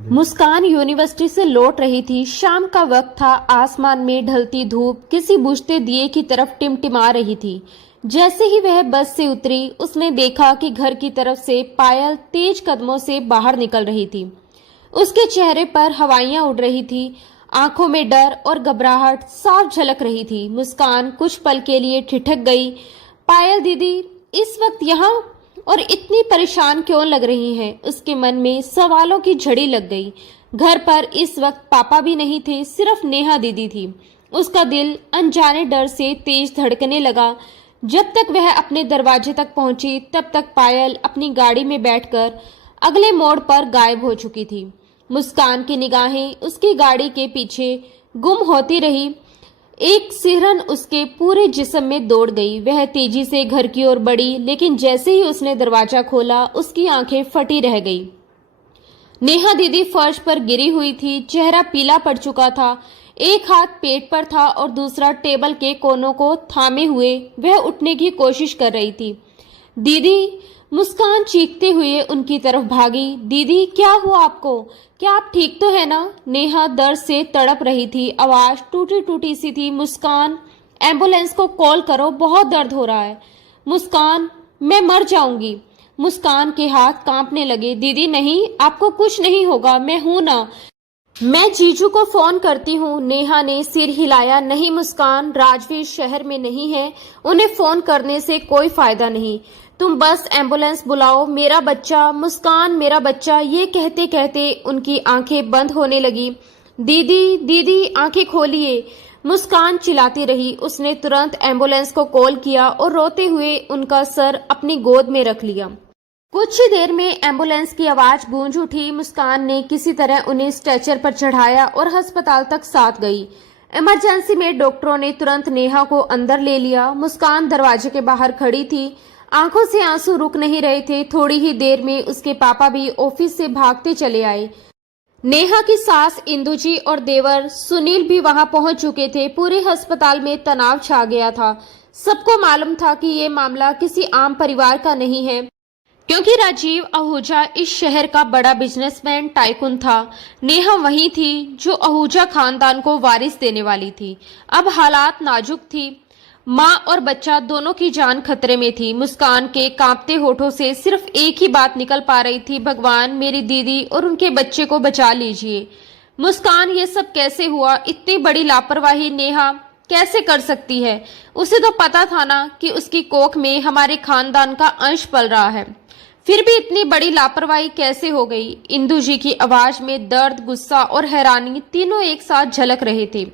मुस्कान university से लौट रही थी। शाम का वक्त था। आसमान में ढलती धूप किसी बुझते दिए की तरफ टिमटिमा रही थी। जैसे ही वह बस से उतरी, उसने देखा कि घर की तरफ से पायल तेज कदमों से बाहर निकल रही थी। उसके चेहरे पर हवाइयां उड़ रही थी। आंखों में डर और घबराहट साफ झलक रही थी। मुस्कान कुछ पल के लिए ठिठक गई। पायल दीदी इस वक्त यहाँ और इतनी परेशान क्यों लग रही हैं? उसके मन में सवालों की झड़ी लग गई। घर पर इस वक्त पापा भी नहीं थे, सिर्फ नेहा दीदी थी। उसका दिल अनजाने डर से तेज धड़कने लगा। जब तक वह अपने दरवाजे तक पहुंची, तब तक पायल अपनी गाड़ी में बैठकर अगले मोड़ पर गायब हो चुकी थी। मुस्कान की निगाहें उसकी गाड़ी के पीछे गुम होती रही। एक सिहरन उसके पूरे जिस्म में दौड़ गई। वह तेजी से घर की ओर बढ़ी, लेकिन जैसे ही उसने दरवाजा खोला, उसकी आंखें फटी रह गई। नेहा दीदी फर्श पर गिरी हुई थी। चेहरा पीला पड़ चुका था। एक हाथ पेट पर था और दूसरा टेबल के कोनों को थामे हुए वह उठने की कोशिश कर रही थी। दीदी! मुस्कान चीखते हुए उनकी तरफ भागी। दीदी, क्या हुआ आपको? क्या आप ठीक तो है ना? नेहा दर्द से तड़प रही थी। आवाज टूटी टूटी सी थी। मुस्कान, एम्बुलेंस को कॉल करो, बहुत दर्द हो रहा है। मुस्कान, मैं मर जाऊंगी। मुस्कान के हाथ कांपने लगे। दीदी नहीं, आपको कुछ नहीं होगा, मैं हूं ना, मैं जीजू को फोन करती हूँ। नेहा ने सिर हिलाया। नहीं मुस्कान, राजवीर शहर में नहीं है, उन्हें फोन करने से कोई फायदा नहीं। तुम बस एम्बुलेंस बुलाओ। मेरा बच्चा, मुस्कान मेरा बच्चा। ये कहते कहते उनकी आंखें बंद होने लगी। दीदी दीदी, आंखें खोलिए, मुस्कान चिल्लाती रही। उसने तुरंत एम्बुलेंस को कॉल किया और रोते हुए उनका सर अपनी गोद में रख लिया। कुछ ही देर में एम्बुलेंस की आवाज गूंज उठी। मुस्कान ने किसी तरह उन्हें स्ट्रेचर पर चढ़ाया और अस्पताल तक साथ गई। इमरजेंसी में डॉक्टरों ने तुरंत नेहा को अंदर ले लिया। मुस्कान दरवाजे के बाहर खड़ी थी। आंखों से आंसू रुक नहीं रहे थे। थोड़ी ही देर में उसके पापा भी ऑफिस से भागते चले आए। नेहा की सास इंदुजी और देवर सुनील भी वहां पहुंच चुके थे। पूरे अस्पताल में तनाव छा गया था। सबको मालूम था कि ये मामला किसी आम परिवार का नहीं है, क्योंकि राजीव आहूजा इस शहर का बड़ा बिजनेसमैन टाइकून था। नेहा वही थी जो आहूजा खानदान को वारिस देने वाली थी। अब हालात नाजुक थी। माँ और बच्चा दोनों की जान खतरे में थी। मुस्कान के कांपते होठों से सिर्फ एक ही बात निकल पा रही थी, भगवान मेरी दीदी और उनके बच्चे को बचा लीजिए। मुस्कान, ये सब कैसे हुआ? इतनी बड़ी लापरवाही नेहा कैसे कर सकती है? उसे तो पता था ना कि उसकी कोख में हमारे खानदान का अंश पल रहा है, फिर भी इतनी बड़ी लापरवाही कैसे हो गई? इंदु जी की आवाज में दर्द, गुस्सा और हैरानी तीनों एक साथ झलक रहे थे।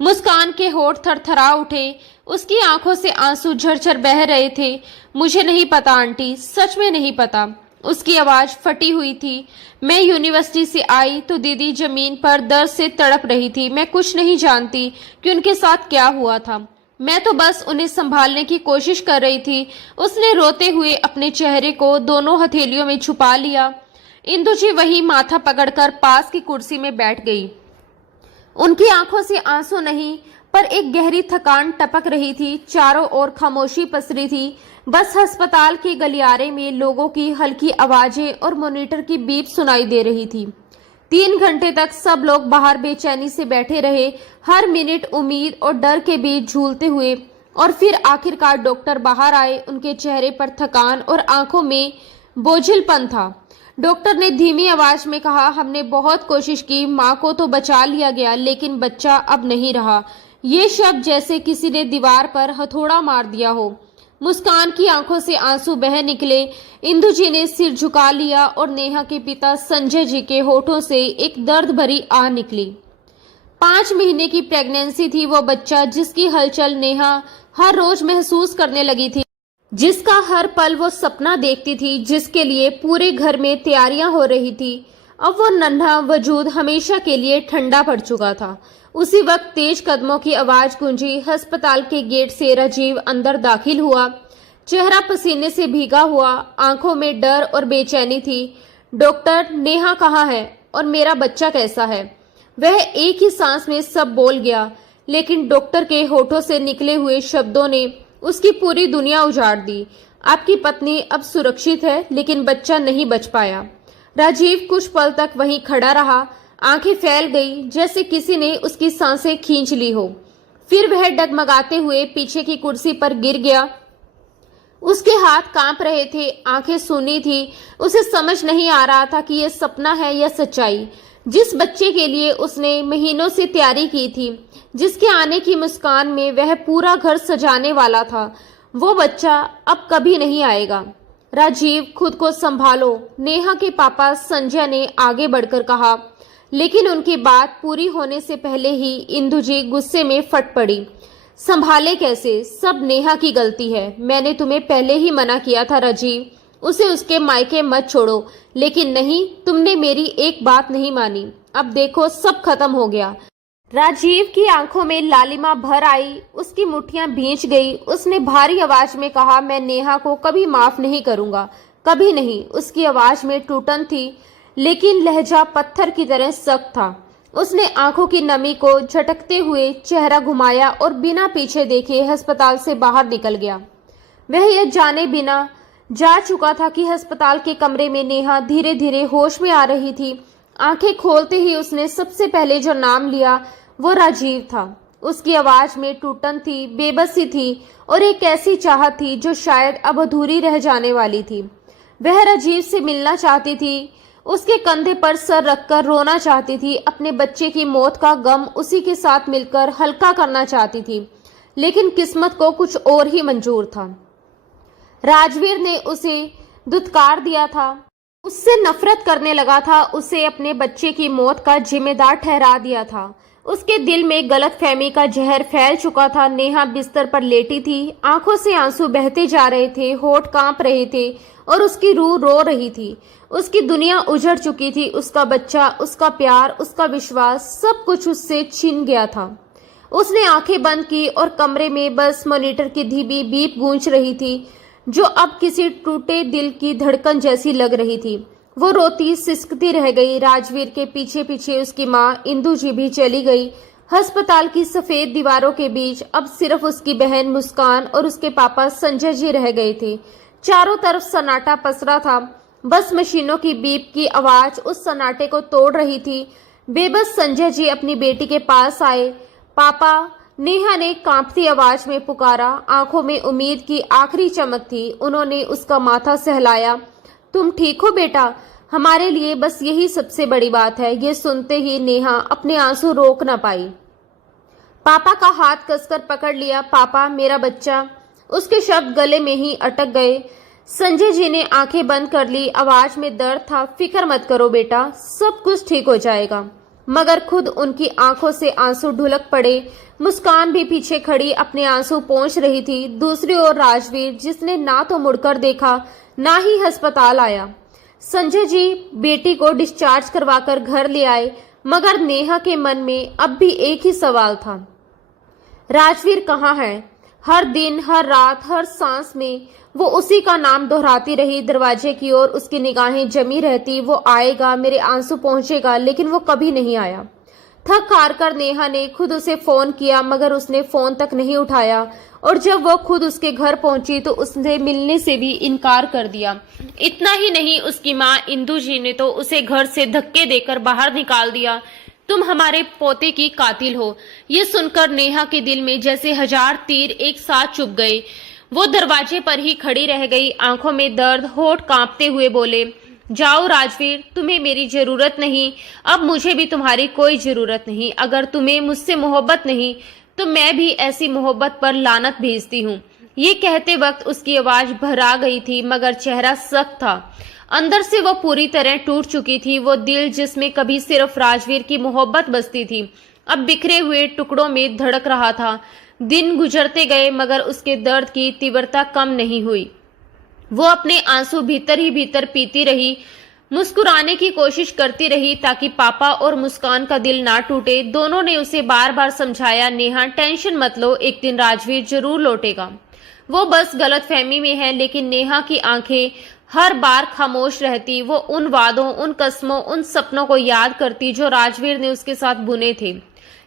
मुस्कान के होठ थरथरा उठे। उसकी आंखों से आंसू झरझर बह रहे थे। मुझे नहीं पता आंटी, सच में नहीं पता। उसकी आवाज फटी हुई थी। मैं यूनिवर्सिटी से आई तो दीदी जमीन पर दर्द से तड़प रही थी। मैं कुछ नहीं जानती कि उनके साथ क्या हुआ था। मैं तो बस उन्हें संभालने की कोशिश कर रही थी। उसने रोते हुए अपने चेहरे को दोनों हथेलियों में छुपा लिया। इंदु जी वहीं माथा पकड़कर पास की कुर्सी में बैठ गई। उनकी आंखों से आंसू नहीं, पर एक गहरी थकान टपक रही थी। चारों ओर खामोशी पसरी थी। बस अस्पताल के गलियारे में लोगों की हल्की आवाजें और मॉनिटर की बीप सुनाई दे रही थी। 3 घंटे तक सब लोग बाहर बेचैनी से बैठे रहे, हर मिनट उम्मीद और डर के बीच झूलते हुए। और फिर आखिरकार डॉक्टर बाहर आए। उनके चेहरे पर थकान और आंखों में बोझिलपन था। डॉक्टर ने धीमी आवाज में कहा, हमने बहुत कोशिश की, माँ को तो बचा लिया गया, लेकिन बच्चा अब नहीं रहा। ये शब्द जैसे किसी ने दीवार पर हथौड़ा मार दिया हो। मुस्कान की आंखों से आंसू बह निकले। इंदु जी ने सिर झुका लिया और नेहा के पिता संजय जी के होठों से एक दर्द भरी आह निकली। 5 महीने की प्रेगनेंसी थी वो बच्चा, जिसकी हलचल नेहा हर रोज महसूस करने लगी थी, जिसका हर पल वो सपना देखती थी, जिसके लिए पूरे घर में तैयारियां हो रही थी। अब वो नन्हा वजूद हमेशा के लिए ठंडा पड़ चुका था। उसी वक्त तेज कदमों की आवाज गूंजी। अस्पताल के गेट से राजीव अंदर दाखिल हुआ। चेहरा पसीने से भीगा हुआ, आंखों में डर और बेचैनी थी। डॉक्टर, नेहा कहाँ है और मेरा बच्चा कैसा है? वह एक ही सांस में सब बोल गया, लेकिन डॉक्टर के होठों से निकले हुए शब्दों ने उसकी पूरी दुनिया उजाड़ दी। आपकी पत्नी अब सुरक्षित है, लेकिन बच्चा नहीं बच पाया। राजीव कुछ पल तक वहीं खड़ा रहा। आंखें फैल गई जैसे किसी ने उसकी सांसें खींच ली हो। फिर वह डगमगाते हुए पीछे की कुर्सी पर गिर गया। उसके हाथ कांप रहे थे, आंखें सूनी थी। उसे समझ नहीं आ रहा था कि यह सपना है या सच्चाई। जिस बच्चे के लिए उसने महीनों से तैयारी की थी, जिसके आने की मुस्कान में वह पूरा घर सजाने वाला था, वो बच्चा अब कभी नहीं आएगा। राजीव, खुद को संभालो, नेहा के पापा संजय ने आगे बढ़कर कहा। लेकिन उनकी बात पूरी होने से पहले ही इंदु जी गुस्से में फट पड़ी। संभाले कैसे? सब नेहा की गलती है। मैंने तुम्हें पहले ही मना किया था राजीव, उसे उसके मायके मत छोड़ो, लेकिन नहीं, तुमने मेरी एक बात नहीं मानी। अब देखो सब खत्म हो गया। राजीव की आंखों में लालिमा भर आई, उसकी मुट्ठियां भींच गई। उसने भारी आवाज में कहा, मैं नेहा को कभी माफ नहीं करूंगा, कभी नहीं। उसकी आवाज में टूटन थी, लेकिन लहजा पत्थर की तरह सख्त था। उसने आंखों की नमी को झटकते हुए चेहरा घुमाया और बिना पीछे देखे अस्पताल से बाहर निकल गया। वह यह जाने बिना जा चुका था कि अस्पताल के कमरे में नेहा धीरे धीरे होश में आ रही थी। आंखें खोलते ही उसने सबसे पहले जो नाम लिया वो राजीव था। उसकी आवाज में टूटन थी, बेबसी थी और एक ऐसी चाहत थी जो शायद अब अधूरी रह जाने वाली थी। वह राजीव से मिलना चाहती थी, उसके कंधे पर सर रखकर रोना चाहती थी, अपने बच्चे की मौत का गम उसी के साथ मिलकर हल्का करना चाहती थी। लेकिन किस्मत को कुछ और ही मंजूर था। राजवीर ने उसे दुत्कार दिया था, उससे नफरत करने लगा था, उसे अपने बच्चे की मौत का जिम्मेदार ठहरा दिया था। उसके दिल में गलतफहमी का जहर फैल चुका था। नेहा बिस्तर पर लेटी थी, आंखों से आंसू बहते जा रहे थे, होठ कांप रहे थे और उसकी रूह रो रही थी। उसकी दुनिया उजड़ चुकी थी। उसका बच्चा, उसका प्यार, उसका विश्वास, सब कुछ उससे छिन गया था। उसने आंखें बंद की और कमरे में बस मॉनिटर की धीमी बीप गूंज रही थी, जो अब किसी टूटे दिल की धड़कन जैसी लग रही थी। वो रोती सिसकती रह गई। राजवीर के पीछे पीछे उसकी माँ इंदु जी भी चली गई। अस्पताल की सफेद दीवारों के बीच अब सिर्फ उसकी बहन मुस्कान और उसके पापा संजय जी रह गए थे। चारों तरफ सन्नाटा पसरा था। बस मशीनों की बीप की आवाज उस सन्नाटे को तोड़ रही थी। बेबस संजय जी अपनी बेटी के पास आए। पापा, नेहा ने कांपती आवाज में पुकारा। आंखों में उम्मीद की आखिरी चमक थी। उन्होंने उसका माथा सहलाया। तुम ठीक हो बेटा? हमारे लिए बस यही सबसे बड़ी बात है। ये सुनते ही नेहा अपने आंसू रोक न पाई। पापा का हाथ कसकर पकड़ लिया। पापा, मेरा बच्चा। उसके शब्द गले में ही अटक गए। संजय जी ने आंखें बंद कर ली, आवाज में दर्द था। फिक्र मत करो बेटा, सब कुछ ठीक हो जाएगा। मगर खुद उनकी आंखों से आंसू ढुलक पड़े। मुस्कान भी पीछे खड़ी अपने आंसू पोंछ रही थी। दूसरी ओर राजवीर, जिसने ना तो मुड़कर देखा ना ही अस्पताल आया। संजय जी बेटी को डिस्चार्ज करवाकर घर ले आए, मगर नेहा के मन में अब भी एक ही सवाल था, राजवीर कहाँ है? हर दिन, हर रात, हर सांस में वो उसी का नाम दोहराती रही। दरवाजे की ओर उसकी निगाहें जमी रहती। वो आएगा, मेरे आंसू पहुंचेगा, लेकिन वो कभी नहीं आया। थक हार कर नेहा ने खुद उसे फोन किया, मगर उसने फोन तक नहीं उठाया। और जब वो खुद उसके घर पहुंची तो उसने मिलने से भी इनकार कर दिया। इतना ही नहीं, उसकी माँ इंदु जी ने तो उसे घर से धक्के देकर बाहर निकाल दिया। तुम हमारे पोते की कातिल हो। ये सुनकर नेहा के दिल में जैसे 1000 तीर एक साथ चुभ गए। वो दरवाजे पर ही खड़ी रह गई, आंखों में दर्द, होठ कांपते हुए बोले, जाओ राजवीर, तुम्हें मेरी जरूरत नहीं। अब मुझे भी तुम्हारी कोई जरूरत नहीं। अगर तुम्हें मुझसे मोहब्बत नहीं तो मैं भी ऐसी मोहब्बत पर लानत भेजती हूँ। ये कहते वक्त उसकी आवाज भरा गई थी, मगर चेहरा सख्त था। अंदर से वो पूरी तरह टूट चुकी थी। वो दिल जिसमें कभी सिर्फ राजवीर की मोहब्बत बसती थी, अब बिखरे हुए टुकड़ों में धड़क रहा था। दिन गुजरते गए, मगर उसके दर्द की तीव्रता कम नहीं हुई। वो अपने आंसू भीतर ही भीतर पीती रही, मुस्कुराने की कोशिश करती रही ताकि पापा और मुस्कान का दिल ना टूटे। दोनों ने उसे बार बार समझाया, नेहा टेंशन मत लो, एक दिन राजवीर जरूर लौटेगा। वो बस गलतफहमी में है। लेकिन नेहा की आंखें हर बार खामोश रहती। वो उन वादों, उन कस्मों, उन सपनों को याद करती जो राजवीर ने उसके साथ बुने थे।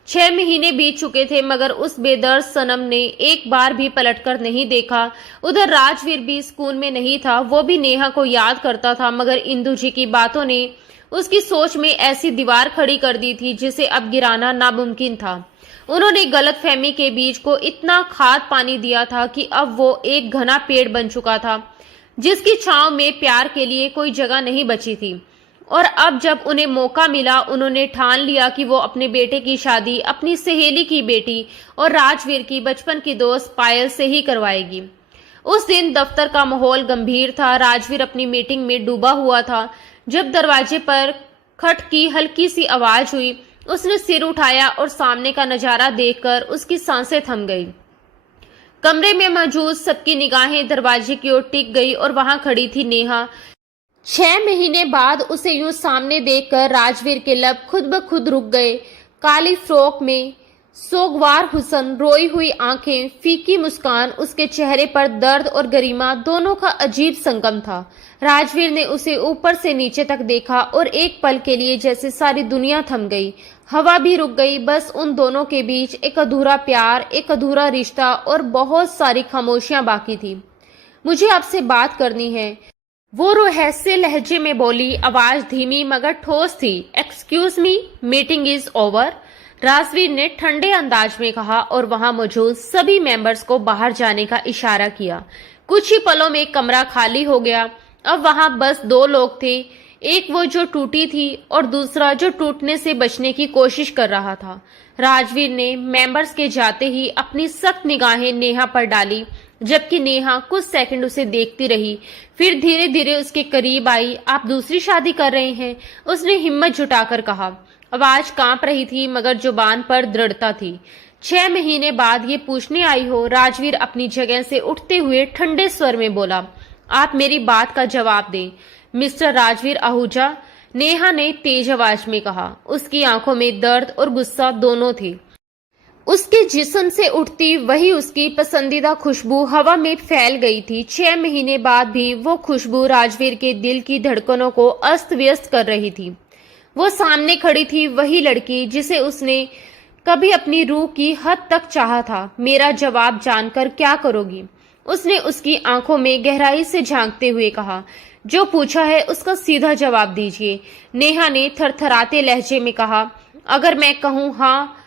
6 महीने बीत चुके थे मगर उस बेदर्द सनम ने एक बार भी पलटकर नहीं देखा। उधर राजवीर भी स्कूल में नहीं था, वो भी नेहा को याद करता था मगर इंदु जी की बातों ने उसकी सोच में ऐसी दीवार खड़ी कर दी थी जिसे अब गिराना नामुमकिन था। उन्होंने गलतफहमी के बीज को इतना खाद पानी दिया था कि अब वो एक घना पेड़ बन चुका था जिसकी छांव में प्यार के लिए कोई जगह नहीं बची थी। और अब जब उन्हें मौका मिला उन्होंने ठान लिया कि वो अपने बेटे की शादी अपनी सहेली की बेटी और राजवीर की बचपन की दोस्त पायल से ही करवाएगी। उस दिन दफ्तर का माहौल गंभीर था। राजवीर अपनी मीटिंग में डूबा हुआ था। जब दरवाजे पर खट की हल्की सी आवाज हुई उसने सिर उठाया और सामने का नजारा देखकर उसकी सांसें थम गई। कमरे में मौजूद सबकी निगाहें दरवाजे की ओर टिक गई और वहां खड़ी थी नेहा। 6 महीने बाद उसे यूं सामने देखकर राजवीर के लब खुद ब खुद रुक गए। काली फ्रॉक में सोगवार हुस्न, रोई हुई आंखें, फीकी मुस्कान, उसके चेहरे पर दर्द और गरिमा दोनों का अजीब संगम था। राजवीर ने उसे ऊपर से नीचे तक देखा और एक पल के लिए जैसे सारी दुनिया थम गई, हवा भी रुक गई। बस उन दोनों के बीच एक अधूरा प्यार, एक अधूरा रिश्ता और बहुत सारी खामोशियां बाकी थी। मुझे आपसे बात करनी है, वो रहस्य लहजे में बोली, आवाज धीमी मगर ठोस थी। Excuse me, meeting is over, Rajveer ने ठंडे अंदाज में कहा और वहां मौजूद सभी मेंबर्स को बाहर जाने का इशारा किया। कुछ ही पलों में कमरा खाली हो गया। अब वहां बस 2 लोग थे, एक वो जो टूटी थी और दूसरा जो टूटने से बचने की कोशिश कर रहा था। राजवीर ने मेंबर्स के जाते ही अपनी सख्त निगाहें नेहा पर डाली, जबकि नेहा कुछ सेकंड उसे देखती रही, फिर धीरे धीरे उसके करीब आई। आप दूसरी शादी कर रहे हैं? उसने हिम्मत जुटाकर कहा। आवाज कांप रही थी मगर जुबान पर दृढ़ता थी। 6 महीने बाद ये पूछने आई हो? राजवीर अपनी जगह से उठते हुए ठंडे स्वर में बोला। आप मेरी बात का जवाब दें मिस्टर राजवीर आहूजा, नेहा ने तेज आवाज में कहा। उसकी आंखों में दर्द और गुस्सा दोनों थे। उसके जिस्म से उठती वही उसकी पसंदीदा खुशबू हवा में फैल गई थी। 6 महीने बाद भी वो खुशबू राजवीर के दिल की धड़कनों को अस्त व्यस्त कर रही थी। वो सामने खड़ी थी, वही लड़की जिसे उसने कभी अपनी रूह की हद तक चाहा था। मेरा जवाब जानकर क्या करोगी? उसने उसकी आंखों में गहराई से झांकते हुए कहा। जो पूछा है उसका सीधा जवाब दीजिए, नेहा ने थरथराते लहजे में कहा। अगर मैं कहूँ हाँ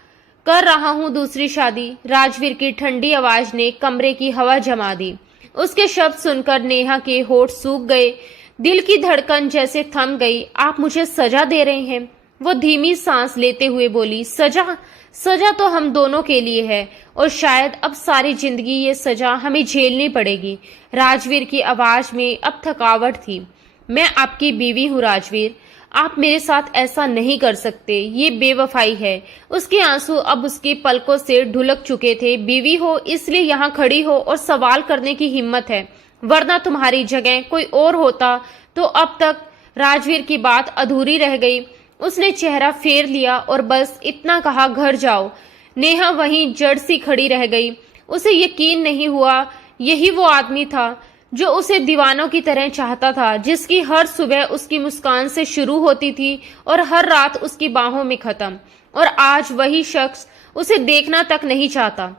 कर रहा हूँ दूसरी शादी, राजवीर की ठंडी आवाज ने कमरे की हवा जमा दी। उसके शब्द सुनकर नेहा के होठ सूख गए, दिल की धड़कन जैसे थम गई। आप मुझे सजा दे रहे हैं? वो धीमी सांस लेते हुए बोली। सजा? सजा तो हम दोनों के लिए है और शायद अब सारी जिंदगी ये सजा हमें झेलनी पड़ेगी। राजवीर की आवाज में अब थकावट थी। मैं आपकी बीवी हूँ राजवीर, आप मेरे साथ ऐसा नहीं कर सकते, ये बेवफाई है। उसके आंसू अब उसकी पलकों से ढुलक चुके थे। बीवी हो इसलिए यहाँ खड़ी हो और सवाल करने की हिम्मत है, वरना तुम्हारी जगह कोई और होता तो अब तक। राजवीर की बात अधूरी रह गई। उसने चेहरा फेर लिया और बस इतना कहा, घर जाओ। नेहा वहीं जड़ सी खड़ी रह गई। उसे यकीन नहीं हुआ यही वो आदमी था जो उसे दीवानों की तरह चाहता था, जिसकी हर सुबह उसकी मुस्कान से शुरू होती थी और हर रात उसकी बाहों में खत्म। और आज वही शख्स उसे देखना तक नहीं चाहता।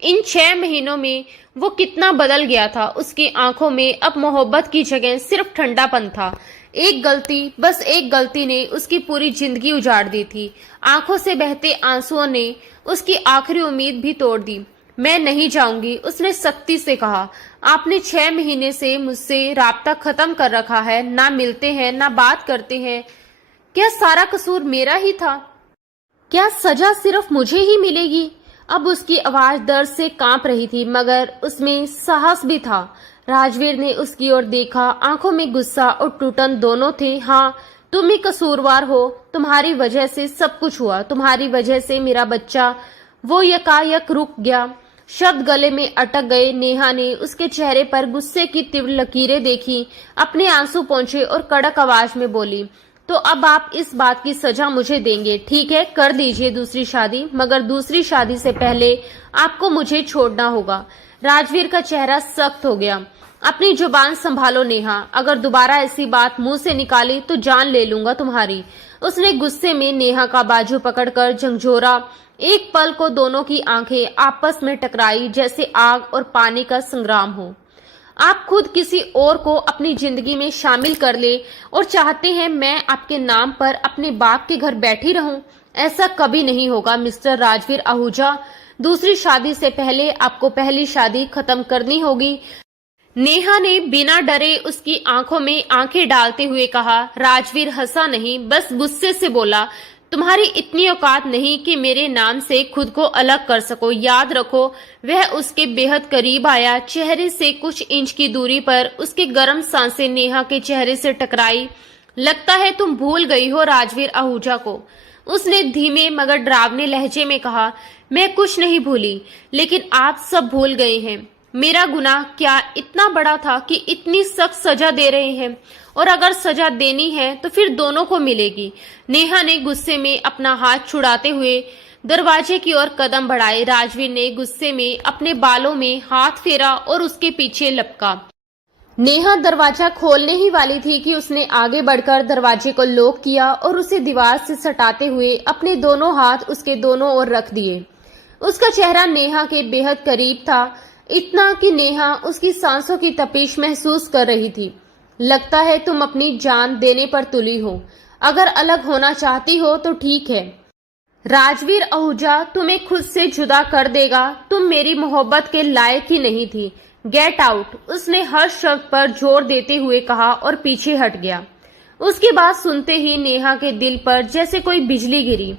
इन 6 महीनों में वो कितना बदल गया था। उसकी आंखों में अब मोहब्बत की जगह सिर्फ ठंडापन था। एक गलती, बस एक गलती ने उसकी पूरी जिंदगी उजाड़ दी थी। आंखों से बहते आंसुओं ने उसकी आखिरी उम्मीद भी तोड़ दी। मैं नहीं जाऊंगी, उसने सख्ती से कहा। आपने 6 महीने से मुझसे राब्ता खत्म कर रखा है, ना मिलते हैं ना बात करते हैं। क्या सारा कसूर मेरा ही था? क्या सजा सिर्फ मुझे ही मिलेगी? अब उसकी आवाज दर्द से कांप रही थी मगर उसमें साहस भी था। राजवीर ने उसकी ओर देखा, आंखों में गुस्सा और टूटन दोनों थे। हाँ, तुम ही कसूरवार हो, तुम्हारी वजह से सब कुछ हुआ, तुम्हारी वजह से मेरा बच्चा। वो यकायक रुक गया, शब्द गले में अटक गए। नेहा ने उसके चेहरे पर गुस्से की तीव्र लकीरें देखी, अपने आंसू पोंछे और कड़क आवाज में बोली, तो अब आप इस बात की सजा मुझे देंगे। ठीक है, कर दीजिए दूसरी शादी, मगर दूसरी शादी से पहले आपको मुझे छोड़ना होगा। राजवीर का चेहरा सख्त हो गया। अपनी जुबान संभालो नेहा, अगर दोबारा ऐसी बात मुंह से निकाली तो जान ले लूंगा तुम्हारी। उसने गुस्से में नेहा का बाजू पकड़कर झंझोरा। एक पल को दोनों की आंखें आपस में टकराई, जैसे आग और पानी का संग्राम हो। आप खुद किसी और को अपनी जिंदगी में शामिल कर ले और चाहते हैं मैं आपके नाम पर अपने बाप के घर बैठी रहूं? ऐसा कभी नहीं होगा मिस्टर राजवीर आहूजा। दूसरी शादी से पहले आपको पहली शादी खत्म करनी होगी। नेहा ने बिना डरे उसकी आंखों में आंखें डालते हुए कहा। राजवीर हंसा नहीं, बस गुस्से से बोला, तुम्हारी इतनी औकात नहीं कि मेरे नाम से खुद को अलग कर सको। याद रखो। वह उसके बेहद करीब आया। चेहरे से कुछ इंच की दूरी पर उसके गर्म सांसें नेहा के चेहरे से टकराई। लगता है तुम भूल गई हो राजवीर आहूजा को, उसने धीमे मगर डरावने लहजे में कहा। मैं कुछ नहीं भूली, लेकिन आप सब भूल गए हैं। मेरा गुनाह क्या इतना बड़ा था कि इतनी सख्त सजा दे रहे हैं? और अगर सजा देनी है तो फिर दोनों को मिलेगी। नेहा ने गुस्से में अपना हाथ छुड़ाते हुए दरवाजे की ओर कदम बढ़ाए। राजवीर ने गुस्से में अपने बालों में हाथ फेरा और उसके पीछे लपका। नेहा दरवाजा खोलने ही वाली थी कि उसने आगे बढ़कर दरवाजे को लॉक किया और उसे दीवार से सटाते हुए अपने दोनों हाथ उसके दोनों ओर रख दिए। उसका चेहरा नेहा के बेहद करीब था, इतना कि नेहा उसकी सांसों की तपिश महसूस कर रही थी। लगता है तुम अपनी जान देने पर तुली हो। अगर अलग होना चाहती हो तो ठीक है। राजवीर आहूजा तुम्हें खुद से जुदा कर देगा। तुम मेरी मोहब्बत के लायक ही नहीं थी। गेट आउट, उसने हर शब्द पर जोर देते हुए कहा और पीछे हट गया। उसकी बात सुनते ही नेहा के दिल पर जैसे कोई बिजली गिरी।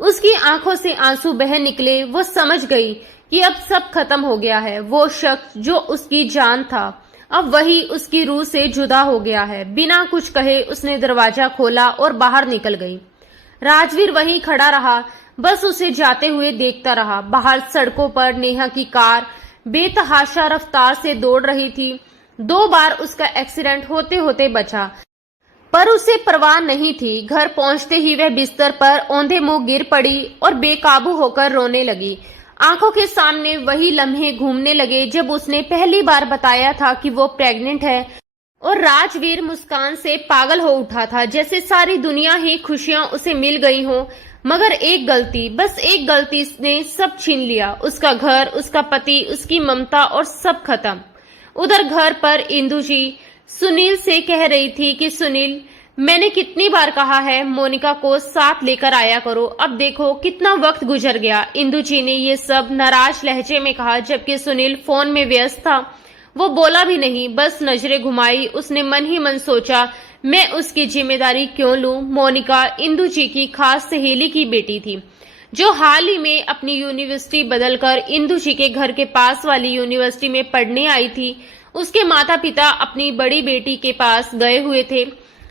उसकी आंखों से आंसू बह निकले। वो समझ गई कि अब सब खत्म हो गया है। वो शख्स जो उसकी जान था अब वही उसकी रूह से जुदा हो गया है। बिना कुछ कहे उसने दरवाजा खोला और बाहर निकल गई। राजवीर वहीं खड़ा रहा, बस उसे जाते हुए देखता रहा। बाहर सड़कों पर नेहा की कार बेतहाशा रफ्तार से दौड़ रही थी। 2 बार उसका एक्सीडेंट होते होते बचा, पर उसे परवाह नहीं थी। घर पहुंचते ही वह बिस्तर पर औंधे मुंह गिर पड़ी और बेकाबू होकर रोने लगी। आंखों के सामने वही लम्हे घूमने लगे जब उसने पहली बार बताया था कि वो प्रेग्नेंट है, और राजवीर मुस्कान से पागल हो उठा था, जैसे सारी दुनिया ही खुशियां उसे मिल गई हो। मगर एक गलती, बस एक गलती ने सब छीन लिया। उसका घर, उसका पति, उसकी ममता और सब खत्म। उधर घर पर इंदु जी सुनील से कह रही थी कि सुनील, मैंने कितनी बार कहा है मोनिका को साथ लेकर आया करो, अब देखो कितना वक्त गुजर गया। इंदु जी ने ये सब नाराज लहजे में कहा, जबकि सुनील फोन में व्यस्त था। वो बोला भी नहीं, बस नजरें घुमाई। उसने मन ही मन सोचा, मैं उसकी जिम्मेदारी क्यों लूं? मोनिका इंदु जी की खास सहेली की बेटी थी, जो हाल ही में अपनी यूनिवर्सिटी बदलकर इंदु जी के घर के पास वाली यूनिवर्सिटी में पढ़ने आई थी। उसके माता पिता अपनी बड़ी बेटी के पास गए हुए थे,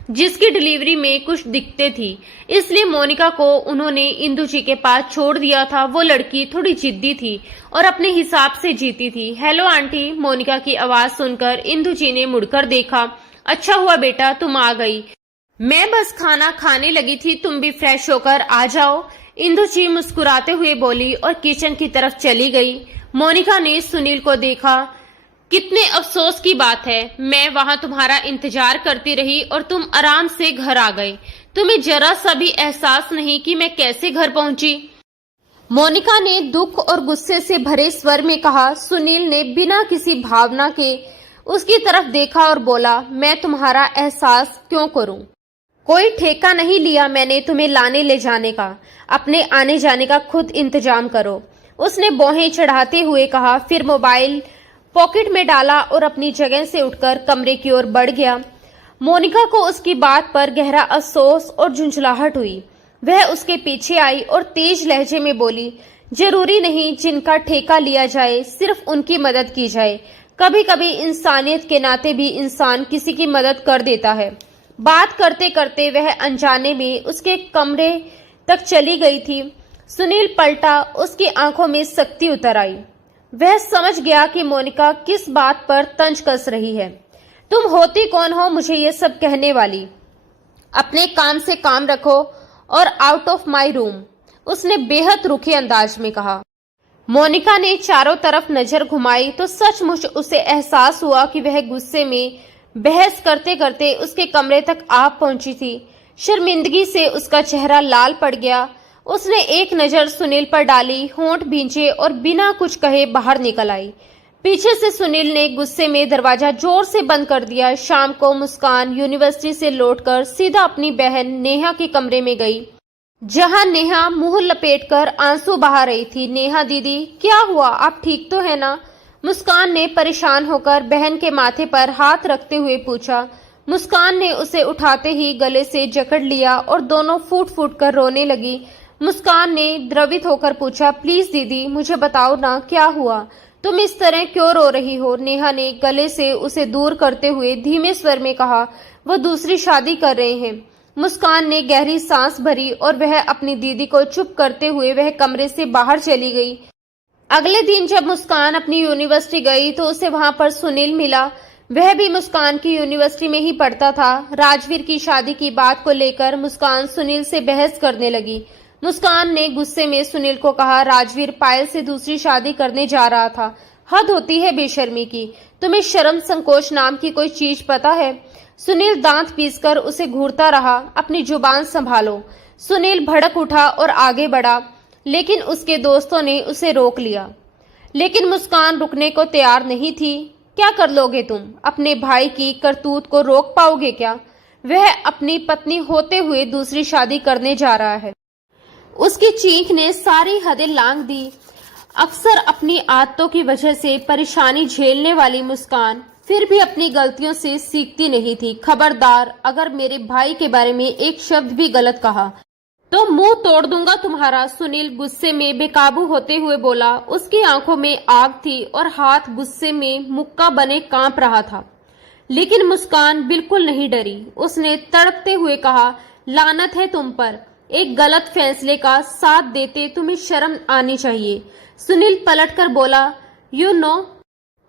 जिसकी डिलीवरी में कुछ दिक्कतें थी, इसलिए मोनिका को उन्होंने इंदु जी के पास छोड़ दिया था। वो लड़की थोड़ी जिद्दी थी और अपने हिसाब से जीती थी। हेलो आंटी, मोनिका की आवाज सुनकर इंदु जी ने मुड़कर देखा। अच्छा हुआ बेटा तुम आ गई, मैं बस खाना खाने लगी थी, तुम भी फ्रेश होकर आ जाओ। इंदु जी मुस्कुराते हुए बोली और किचन की तरफ चली गई। मोनिका ने सुनील को देखा। कितने अफसोस की बात है, मैं वहां तुम्हारा इंतजार करती रही और तुम आराम से घर आ गए। तुम्हें जरा सा भी एहसास नहीं कि मैं कैसे घर पहुंची? मोनिका ने दुख और गुस्से से भरे स्वर में कहा। सुनील ने बिना किसी भावना के उसकी तरफ देखा और बोला, मैं तुम्हारा एहसास क्यों करूं? कोई ठेका नहीं लिया मैंने तुम्हें लाने ले जाने का, अपने आने जाने का खुद इंतजाम करो, उसने भौहें चढ़ाते हुए कहा। फिर मोबाइल पॉकेट में डाला और अपनी जगह से उठकर कमरे की ओर बढ़ गया। मोनिका को उसकी बात पर गहरा अफसोस और झुंझलाहट हुई। वह उसके पीछे आई और तेज लहजे में बोली, जरूरी नहीं जिनका ठेका लिया जाए सिर्फ उनकी मदद की जाए, कभी कभी इंसानियत के नाते भी इंसान किसी की मदद कर देता है। बात करते करते वह अनजाने में उसके कमरे तक चली गई थी। सुनील पलटा, उसकी आंखों में सख्ती उतर आई। वह समझ गया कि मोनिका किस बात पर तंज कस रही है। तुम होती कौन हो मुझे ये सब कहने वाली? अपने काम से काम रखो और आउट ऑफ माई रूम, उसने बेहद रूखे अंदाज में कहा। मोनिका ने चारों तरफ नजर घुमाई तो सचमुच उसे एहसास हुआ कि वह गुस्से में बहस करते करते उसके कमरे तक आ पहुंची थी। शर्मिंदगी से उसका चेहरा लाल पड़ गया। उसने एक नजर सुनील पर डाली, होंठ भींचे और बिना कुछ कहे बाहर निकल आई। पीछे से सुनील ने गुस्से में दरवाजा जोर से बंद कर दिया। शाम को मुस्कान यूनिवर्सिटी से लौटकर सीधा अपनी बहन नेहा के कमरे में गई, जहां नेहा मुंह लपेटकर आंसू बहा रही थी। नेहा दीदी, क्या हुआ? आप ठीक तो है ना? मुस्कान ने परेशान होकर बहन के माथे पर हाथ रखते हुए पूछा। मुस्कान ने उसे उठाते ही गले से जकड़ लिया और दोनों फूट फूट कर रोने लगी। मुस्कान ने द्रवित होकर पूछा, प्लीज दीदी मुझे बताओ ना, क्या हुआ? तुम इस तरह क्यों रो रही हो? नेहा ने गले से उसे दूर करते हुए धीमे स्वर में कहा। वो दूसरी शादी कर रहे हैं। मुस्कान ने गहरी सांस भरी और वह अपनी दीदी को चुप करते हुए वह कमरे से बाहर चली गई। अगले दिन जब मुस्कान अपनी यूनिवर्सिटी गई तो उसे वहां पर सुनील मिला। वह भी मुस्कान की यूनिवर्सिटी में ही पढ़ता था। राजवीर की शादी की बात को लेकर मुस्कान सुनील से बहस करने लगी। मुस्कान ने गुस्से में सुनील को कहा, राजवीर पायल से दूसरी शादी करने जा रहा था। हद होती है बेशर्मी की। तुम्हें शर्म संकोच नाम की कोई चीज पता है? सुनील दांत पीसकर उसे घूरता रहा। अपनी जुबान संभालो। सुनील भड़क उठा और आगे बढ़ा, लेकिन उसके दोस्तों ने उसे रोक लिया। लेकिन मुस्कान रुकने को तैयार नहीं थी। क्या कर लोगे तुम? अपने भाई की करतूत को रोक पाओगे क्या? वह अपनी पत्नी होते हुए दूसरी शादी करने जा रहा है। उसकी चीख ने सारी हदें लांघ दी। अक्सर अपनी आदतों की वजह से परेशानी झेलने वाली मुस्कान फिर भी अपनी गलतियों से सीखती नहीं थी। खबरदार, अगर मेरे भाई के बारे में एक शब्द भी गलत कहा तो मुंह तोड़ दूंगा तुम्हारा। सुनील गुस्से में बेकाबू होते हुए बोला। उसकी आंखों में आग थी और हाथ गुस्से में मुक्का बने कांप रहा था। लेकिन मुस्कान बिल्कुल नहीं डरी। उसने तड़पते हुए कहा, लानत है तुम पर। एक गलत फैसले का साथ देते तुम्हें शर्म आनी चाहिए। सुनील पलटकर बोला, यू नो,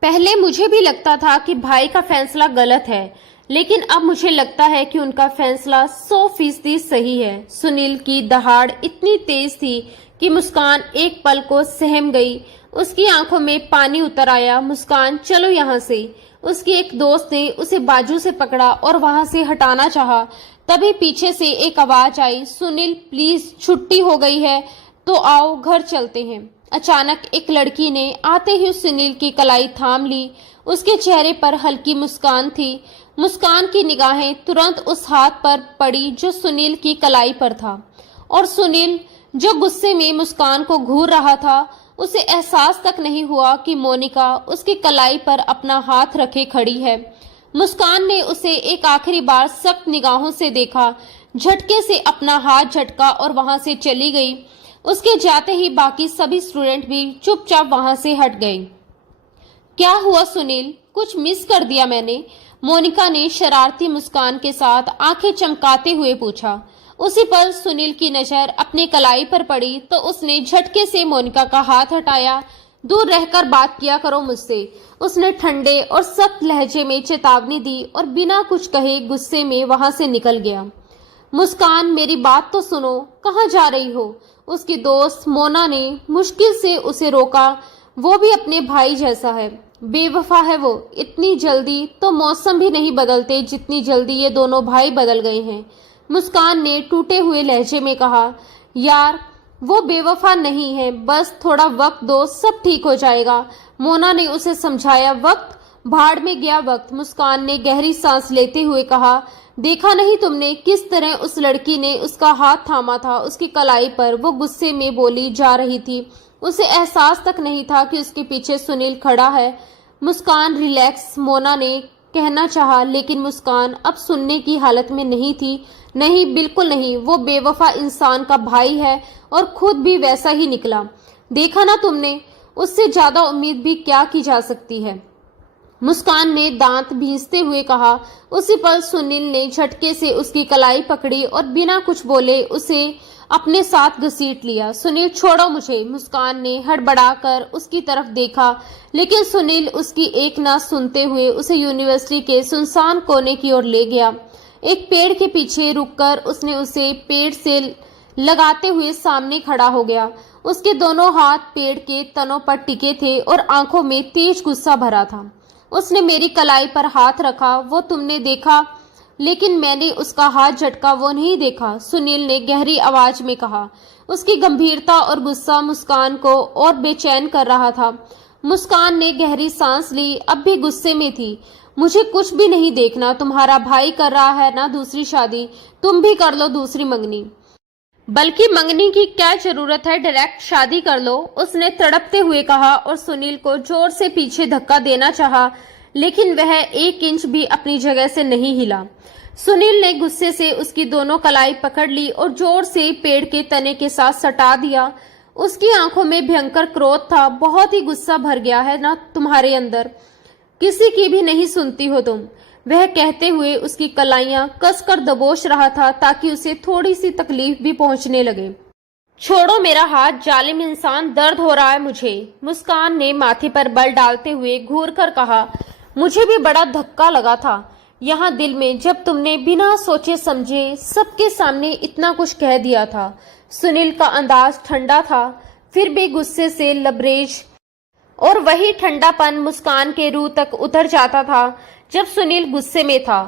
पहले मुझे भी लगता था कि भाई का फैसला गलत है, लेकिन अब मुझे लगता है कि उनका फैसला 100% सही है। सुनील की दहाड़ इतनी तेज थी कि मुस्कान एक पल को सहम गई। उसकी आंखों में पानी उतर आया। मुस्कान, चलो यहाँ से। उसकी एक दोस्त ने उसे बाजू से पकड़ा और वहां से हटाना चाहा। तभी पीछे से एक आवाज आई, सुनील प्लीज, छुट्टी हो गई है तो आओ घर चलते हैं। अचानक एक लड़की ने आते ही सुनील की कलाई थाम ली। उसके चेहरे पर हल्की मुस्कान थी। मुस्कान की निगाहें तुरंत उस हाथ पर पड़ी जो सुनील की कलाई पर था, और सुनील जो गुस्से में मुस्कान को घूर रहा था, उसे एहसास तक नहीं हुआ कि मोनिका उसकी कलाई पर अपना हाथ रखे खड़ी है। मुस्कान ने उसे एक आखिरी बार सख्त निगाहों से देखा, झटके से अपना हाथ झटका और वहां से चली गई। उसके जाते ही बाकी सभी स्टूडेंट भी चुपचाप वहां से हट गए। क्या हुआ सुनील, कुछ मिस कर दिया मैंने? मोनिका ने शरारती मुस्कान के साथ आंखें चमकाते हुए पूछा। उसी पल सुनील की नजर अपने कलाई पर पड़ी तो उसने झटके से मोनिका का हाथ हटाया। दूर रहकर बात किया करो मुझसे, उसने ठंडे और सख्त लहजे में चेतावनी दी और बिना कुछ कहे गुस्से में वहां से निकल गया। मुस्कान, मेरी बात तो सुनो, कहाँ जा रही हो? उसकी दोस्त मोना ने मुश्किल से उसे रोका। वो भी अपने भाई जैसा है, बेवफा है वो। इतनी जल्दी तो मौसम भी नहीं बदलते जितनी जल्दी ये दोनों भाई बदल गए हैं। मुस्कान ने टूटे हुए लहजे में कहा, यार वो बेवफा नहीं है, बस थोड़ा वक्त दो, सब ठीक हो जाएगा। मोना ने उसे समझाया। वक्त? भाड़ में गया वक्त। मुस्कान ने गहरी सांस लेते हुए कहा, देखा नहीं तुमने किस तरह उस लड़की ने उसका हाथ थामा था उसकी कलाई पर? वो गुस्से में बोली जा रही थी। उसे एहसास तक नहीं था कि उसके पीछे सुनील खड़ा है। मुस्कान, रिलैक्स, मोना ने कहना चाहा, लेकिन मुस्कान अब सुनने की हालत में नहीं थी। नहीं, बिल्कुल नहीं, वो बेवफा इंसान का भाई है और खुद भी वैसा ही निकला। देखा ना तुमने, उससे ज्यादा उम्मीद भी क्या की जा सकती है? मुस्कान ने दांत भींचते हुए कहा। उसी पल सुनील ने झटके से उसकी कलाई पकड़ी और बिना कुछ बोले उसे अपने साथ घसीट लिया। सुनील, छोड़ो मुझे। मुस्कान ने हड़बड़ाकर उसकी तरफ देखा, लेकिन सुनील उसकी एक ना सुनते हुए उसे यूनिवर्सिटी के सुनसान कोने की ओर ले गया। एक पेड़ के पीछे रुककर उसने उसे पेड़ से लगाते हुए सामने खड़ा हो गया। उसके दोनों हाथ पेड़ के तनों पर टिके थे और आंखों में तेज गुस्सा भरा था। उसने मेरी कलाई पर हाथ रखा। वो तुमने देखा, लेकिन मैंने उसका हाथ झटका वो नहीं देखा, सुनील ने गहरी आवाज में कहा। उसकी गंभीरता और गुस्सा मुस्कान को और बेचैन कर रहा था। मुस्कान ने गहरी सांस ली, अब भी गुस्से में थी। मुझे कुछ भी नहीं देखना, तुम्हारा भाई कर रहा है ना दूसरी शादी, तुम भी कर लो दूसरी मंगनी। बल्कि मंगनी की क्या जरूरत है, डायरेक्ट शादी कर लो, उसने तड़पते हुए कहा और सुनील को जोर से पीछे धक्का देना चाहा, लेकिन वह 1 इंच भी अपनी जगह से नहीं हिला। सुनील ने गुस्से से उसकी दोनों कलाई पकड़ ली और जोर से पेड़ के तने के साथ सटा दिया। उसकी आंखों में भयंकर क्रोध था। बहुत ही गुस्सा भर गया है ना तुम्हारे अंदर, किसी की भी नहीं सुनती हो तुम, वह कहते हुए उसकी कलाइयां कसकर दबोच रहा था ताकि उसे थोड़ी सी तकलीफ भी पहुंचने लगे। छोड़ो मेरा हाथ, जालिम इंसान, दर्द हो रहा है मुझे, मुस्कान ने माथे पर बल डालते हुए घूर कर कहा। मुझे भी बड़ा धक्का लगा था यहाँ दिल में जब तुमने बिना सोचे समझे सबके सामने इतना कुछ कह दिया था। सुनील का अंदाज ठंडा था, फिर भी गुस्से से लबरेज, और वही ठंडापन मुस्कान के रूह तक उतर जाता था। जब सुनील गुस्से में था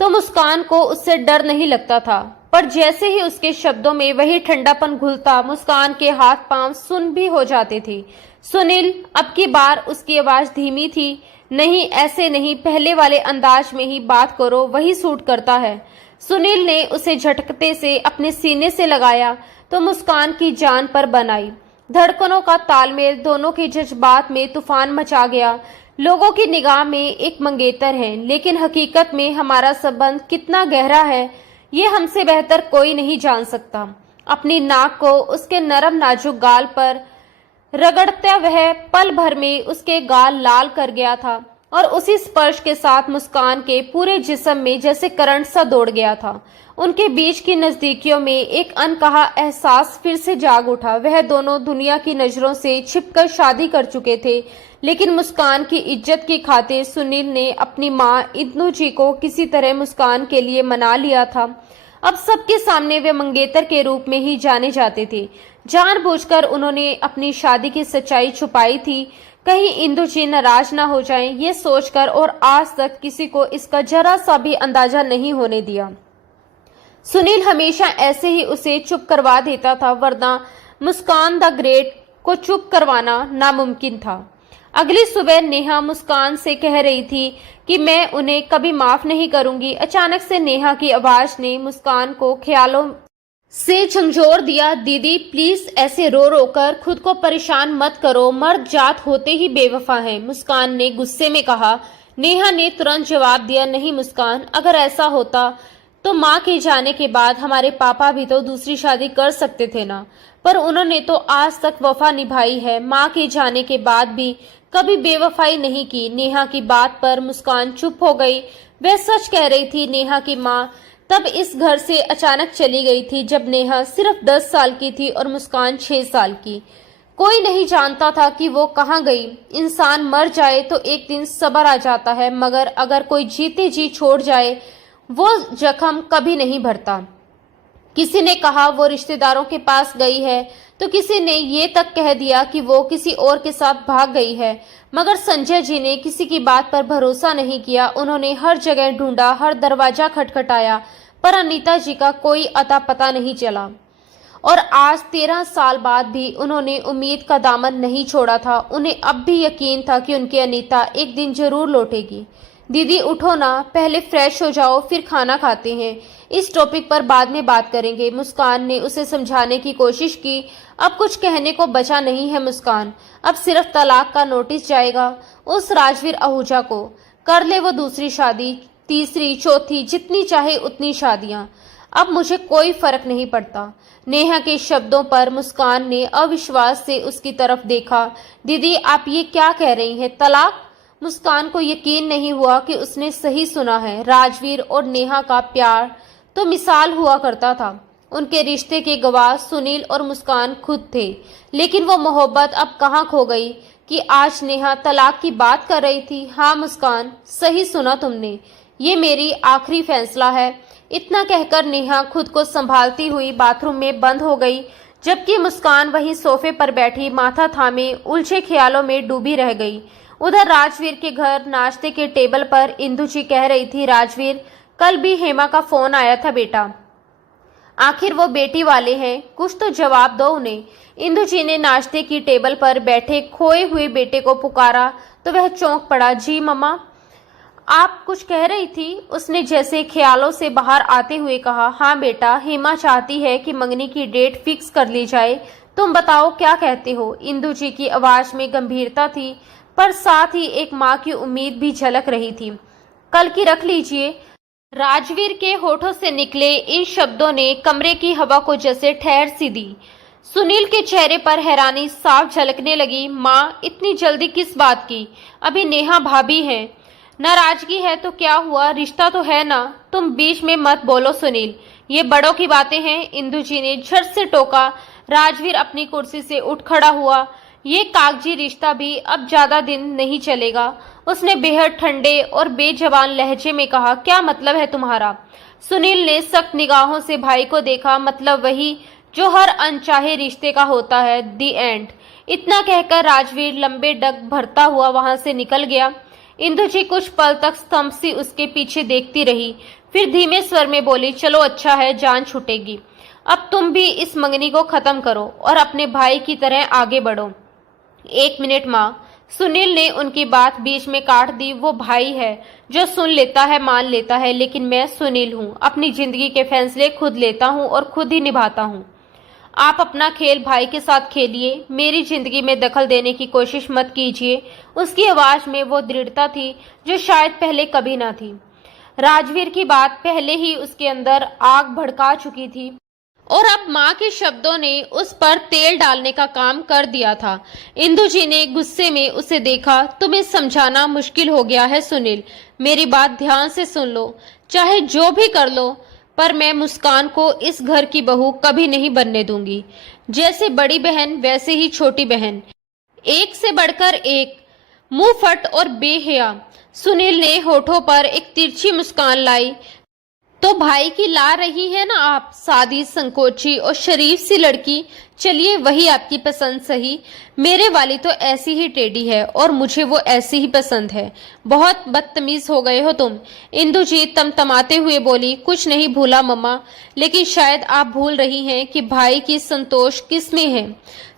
तो मुस्कान को उससे डर नहीं लगता था, पर जैसे ही उसके शब्दों में वही ठंडापन घुलता, मुस्कान के हाथ पांव सुन्न भी हो जाते थे। सुनील, अब की बार उसकी आवाज धीमी थी। नहीं, ऐसे नहीं, पहले वाले अंदाज में ही बात करो, वही सूट करता है। सुनील ने उसे झटकते से अपने सीने से लगाया तो मुस्कान की जान पर बन आई। धड़कनों का तालमेल, दोनों के जज्बात में तूफान मचा गया। लोगों की निगाह में एक मंगेतर है, लेकिन हकीकत में हमारा संबंध कितना गहरा है ये हमसे बेहतर कोई नहीं जान सकता। अपनी नाक को उसके नरम नाजुक गाल पर रगड़ता वह पल भर में उसके गाल लाल कर गया था और उसी स्पर्श के साथ मुस्कान के पूरे जिस्म में जैसे करंट सा दौड़ गया था। उनके बीच की नजदीकियों में एक अनकहा एहसास फिर से जाग उठा। वह दोनों दुनिया की नजरों से छिपकर शादी कर चुके थे, लेकिन मुस्कान की इज्जत की खातिर सुनील ने अपनी माँ इंदु जी को किसी तरह मुस्कान के लिए मना लिया था। अब सबके सामने वे मंगेतर के रूप में ही जाने जाते थे। जानबूझकर उन्होंने अपनी शादी की सच्चाई छुपाई थी, कहीं इंदु जी नाराज ना हो जाएं, ये सोचकर, और आज तक किसी को इसका जरा सा भी अंदाजा नहीं होने दिया। सुनील हमेशा ऐसे ही उसे चुप करवा देता था, वरना मुस्कान द ग्रेट को चुप करवाना नामुमकिन था। अगली सुबह नेहा मुस्कान से कह रही थी कि मैं उन्हें कभी माफ नहीं करूंगी। अचानक से नेहा की आवाज ने मुस्कान को ख्यालों से झंझोर दिया। दीदी प्लीज ऐसे रो रो कर खुद को परेशान मत करो, मर्द जात होते ही बेवफा हैं, मुस्कान ने गुस्से में कहा। नेहा ने तुरंत जवाब दिया, नहीं मुस्कान, अगर ऐसा होता तो माँ के जाने के बाद हमारे पापा भी तो दूसरी शादी कर सकते थे ना, पर उन्होंने तो आज तक वफा निभाई है, माँ के जाने के बाद भी कभी बेवफाई नहीं की। नेहा की बात पर मुस्कान चुप हो गई। वह सच कह रही थी। नेहा की माँ तब इस घर से अचानक चली गई थी जब नेहा सिर्फ 10 साल की थी और मुस्कान 6 साल की। कोई नहीं जानता था कि वो कहाँ गई। इंसान मर जाए तो एक दिन सब्र आ जाता है, मगर अगर कोई जीते जी छोड़ जाए वो जख्म कभी नहीं भरता। किसी ने कहा वो रिश्तेदारों के पास गई है, तो किसी ने ये तक कह दिया कि वो किसी और के साथ भाग गई है, मगर संजय जी ने किसी की बात पर भरोसा नहीं किया। उन्होंने हर जगह ढूंढा, हर दरवाजा खटखटाया, पर अनीता जी का कोई अता पता नहीं चला। और आज 13 साल बाद भी उन्होंने उम्मीद का दामन नहीं छोड़ा था। उन्हें अब भी यकीन था कि उनकी अनीता एक दिन जरूर लौटेगी। दीदी उठो ना, पहले फ्रेश हो जाओ, फिर खाना खाते हैं, इस टॉपिक पर बाद में बात करेंगे। मुस्कान ने उसे समझाने की कोशिश की। अब कुछ कहने को बचा नहीं है मुस्कान, अब सिर्फ तलाक का नोटिस जाएगा उस राजवीर आहूजा को। कर ले वो दूसरी शादी, तीसरी, चौथी, जितनी चाहे उतनी शादियां, अब मुझे कोई फर्क नहीं पड़ता। नेहा के शब्दों पर मुस्कान ने अविश्वास से उसकी तरफ देखा। दीदी आप ये क्या कह रही हैं, तलाक? मुस्कान को यकीन नहीं हुआ कि उसने सही सुना है। राजवीर और नेहा का प्यार तो मिसाल हुआ करता था। उनके रिश्ते के गवाह सुनील और मुस्कान खुद थे, लेकिन वो मोहब्बत अब कहाँ खो गई कि आज नेहा तलाक की बात कर रही थी। हाँ मुस्कान, सही सुना तुमने, ये मेरी आखिरी फैसला है। इतना कहकर नेहा खुद को संभालती हुई बाथरूम में बंद हो गई, जबकि मुस्कान वहीं सोफे पर बैठी माथा थामे उलझे ख्यालों में डूबी रह गई। उधर राजवीर के घर नाश्ते के टेबल पर इंदु जी कह रही थी, राजवीर, कल भी हेमा का फोन आया था बेटा, आखिर वो बेटी वाले हैं, कुछ तो जवाब दो उन्हें। इंदु जी ने नाश्ते की टेबल पर बैठे खोए हुए बेटे को पुकारा तो वह चौंक पड़ा। जी मम्मा, आप कुछ कह रही थी, उसने जैसे ख्यालों से बाहर आते हुए कहा। हाँ बेटा, हेमा चाहती है कि मंगनी की डेट फिक्स कर ली जाए, तुम बताओ क्या कहते हो। इंदु जी की आवाज में गंभीरता थी, पर साथ ही एक माँ की उम्मीद भी झलक रही थी। कल की रख लीजिए। राजवीर के होठों से निकले इन शब्दों ने कमरे की हवा को जैसे ठहर सी दी। सुनील के चेहरे पर हैरानी साफ झलकने लगी। माँ, इतनी जल्दी किस बात की? अभी नेहा भाभी हैं। नाराजगी है तो क्या हुआ, रिश्ता तो है ना, तुम बीच में मत बोलो सुनील, ये बड़ों की बातें हैं। इंदु जी ने झट से टोका। राजवीर अपनी कुर्सी से उठ खड़ा हुआ। ये कागजी रिश्ता भी अब ज्यादा दिन नहीं चलेगा, उसने बेहद ठंडे और बेजबान लहजे में कहा। क्या मतलब है तुम्हारा? सुनील ने सख्त निगाहों से भाई को देखा। मतलब वही जो हर अनचाहे रिश्ते का होता है, दी एंड। इतना कहकर राजवीर लंबे डग भरता हुआ वहां से निकल गया। इंदु जी कुछ पल तक स्तंभ सी उसके पीछे देखती रही, फिर धीमे स्वर में बोली, चलो अच्छा है, जान छूटेगी। अब तुम भी इस मंगनी को खत्म करो और अपने भाई की तरह आगे बढ़ो। एक मिनट माँ, सुनील ने उनकी बात बीच में काट दी। वो भाई है जो सुन लेता है, मान लेता है, लेकिन मैं सुनील हूँ, अपनी जिंदगी के फैसले खुद लेता हूँ और खुद ही निभाता हूँ। आप अपना खेल भाई के साथ खेलिए, मेरी जिंदगी में दखल देने की कोशिश मत कीजिए। उसकी आवाज में वो दृढ़ता थी जो शायद पहले कभी ना थी। राजवीर की बात पहले ही उसके अंदर आग भड़का चुकी थी और अब माँ के शब्दों ने उस पर तेल डालने का काम कर दिया था। इंदु जी ने गुस्से में उसे देखा। तुम्हें समझाना मुश्किल हो गया है सुनील, मेरी बात ध्यान से सुन लो, चाहे जो भी कर लो, पर मैं मुस्कान को इस घर की बहू कभी नहीं बनने दूंगी। जैसे बड़ी बहन वैसे ही छोटी बहन, एक से बढ़कर एक, मुंह फट और बेहया। सुनील ने होठों पर एक तिरछी मुस्कान लाई। तो भाई की ला रही है ना आप, सादी, संकोची और शरीफ सी लड़की। चलिए वही आपकी पसंद सही, मेरे वाली तो ऐसी ही टेढ़ी है और मुझे वो ऐसी ही पसंद है। बहुत बदतमीज हो गए हो तुम। इंदु जी तमतमाते हुए बोली, कुछ नहीं भूला मम्मा, लेकिन शायद आप भूल रही हैं कि भाई की संतोष किस में है।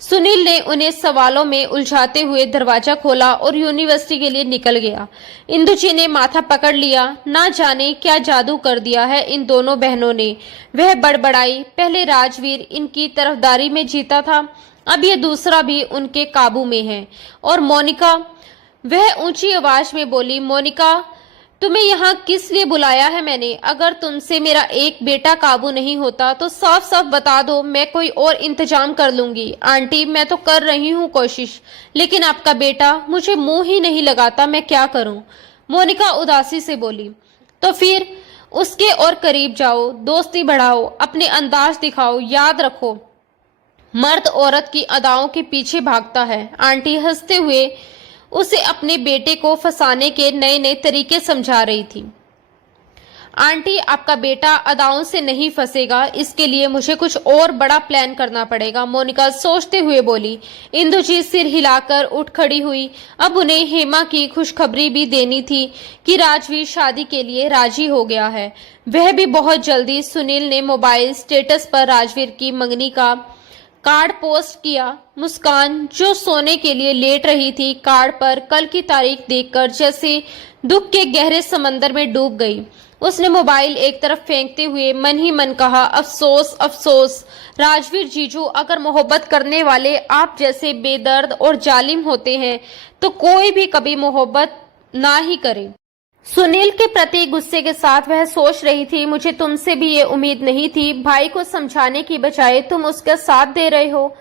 सुनील ने उन्हें सवालों में उलझाते हुए दरवाजा खोला और यूनिवर्सिटी के लिए निकल गया। इंदु जी ने माथा पकड़ लिया। ना जाने क्या जादू कर दिया है इन दोनों बहनों ने। वह बड़बड़ाई, पहले राजवीर इनकी तरफदारी में जीता था, अब ये दूसरा भी उनके काबू में है। और मोनिका, वह ऊंची आवाज में बोली, मोनिका, तुम्हें यहाँ किस लिए बुलाया है मैंने? अगर तुमसे मेरा एक बेटा काबू नहीं होता तो साफ साफ बता दो, मैं कोई और इंतजाम कर लूंगी। आंटी, मैं तो कर रही हूँ कोशिश, लेकिन आपका बेटा मुझे मुंह ही नहीं लगाता, मैं क्या करूँ? मोनिका उदासी से बोली। तो फिर उसके और करीब जाओ, दोस्ती बढ़ाओ, अपने अंदाज दिखाओ। याद रखो, मर्द औरत की अदाओं के पीछे भागता है। आंटी हंसते हुए उसे अपने बेटे को फंसाने के नए नए तरीके समझा रही थी। आंटी, आपका बेटा अदाओं से नहीं फंसेगा, इसके लिए मुझे कुछ और बड़ा प्लान करना पड़ेगा, मोनिका सोचते हुए बोली। इंदु जी सिर हिलाकर उठ खड़ी हुई। अब उन्हें हेमा की खुशखबरी भी देनी थी कि राजवीर शादी के लिए राजी हो गया है, वह भी बहुत जल्दी। सुनील ने मोबाइल स्टेटस पर राजवीर की मंगनी का कार्ड पोस्ट किया। मुस्कान, जो सोने के लिए लेट रही थी, कार्ड पर कल की तारीख देखकर जैसे दुख के गहरे समंदर में डूब गई। उसने मोबाइल एक तरफ फेंकते हुए मन ही मन कहा, अफसोस अफसोस राजवीर जीजू, अगर मोहब्बत करने वाले आप जैसे बेदर्द और जालिम होते हैं तो कोई भी कभी मोहब्बत ना ही करे। सुनील के प्रति गुस्से के साथ वह सोच रही थी, मुझे तुमसे भी ये उम्मीद नहीं थी। भाई को समझाने की बजाय तुम उसका साथ दे रहे हो।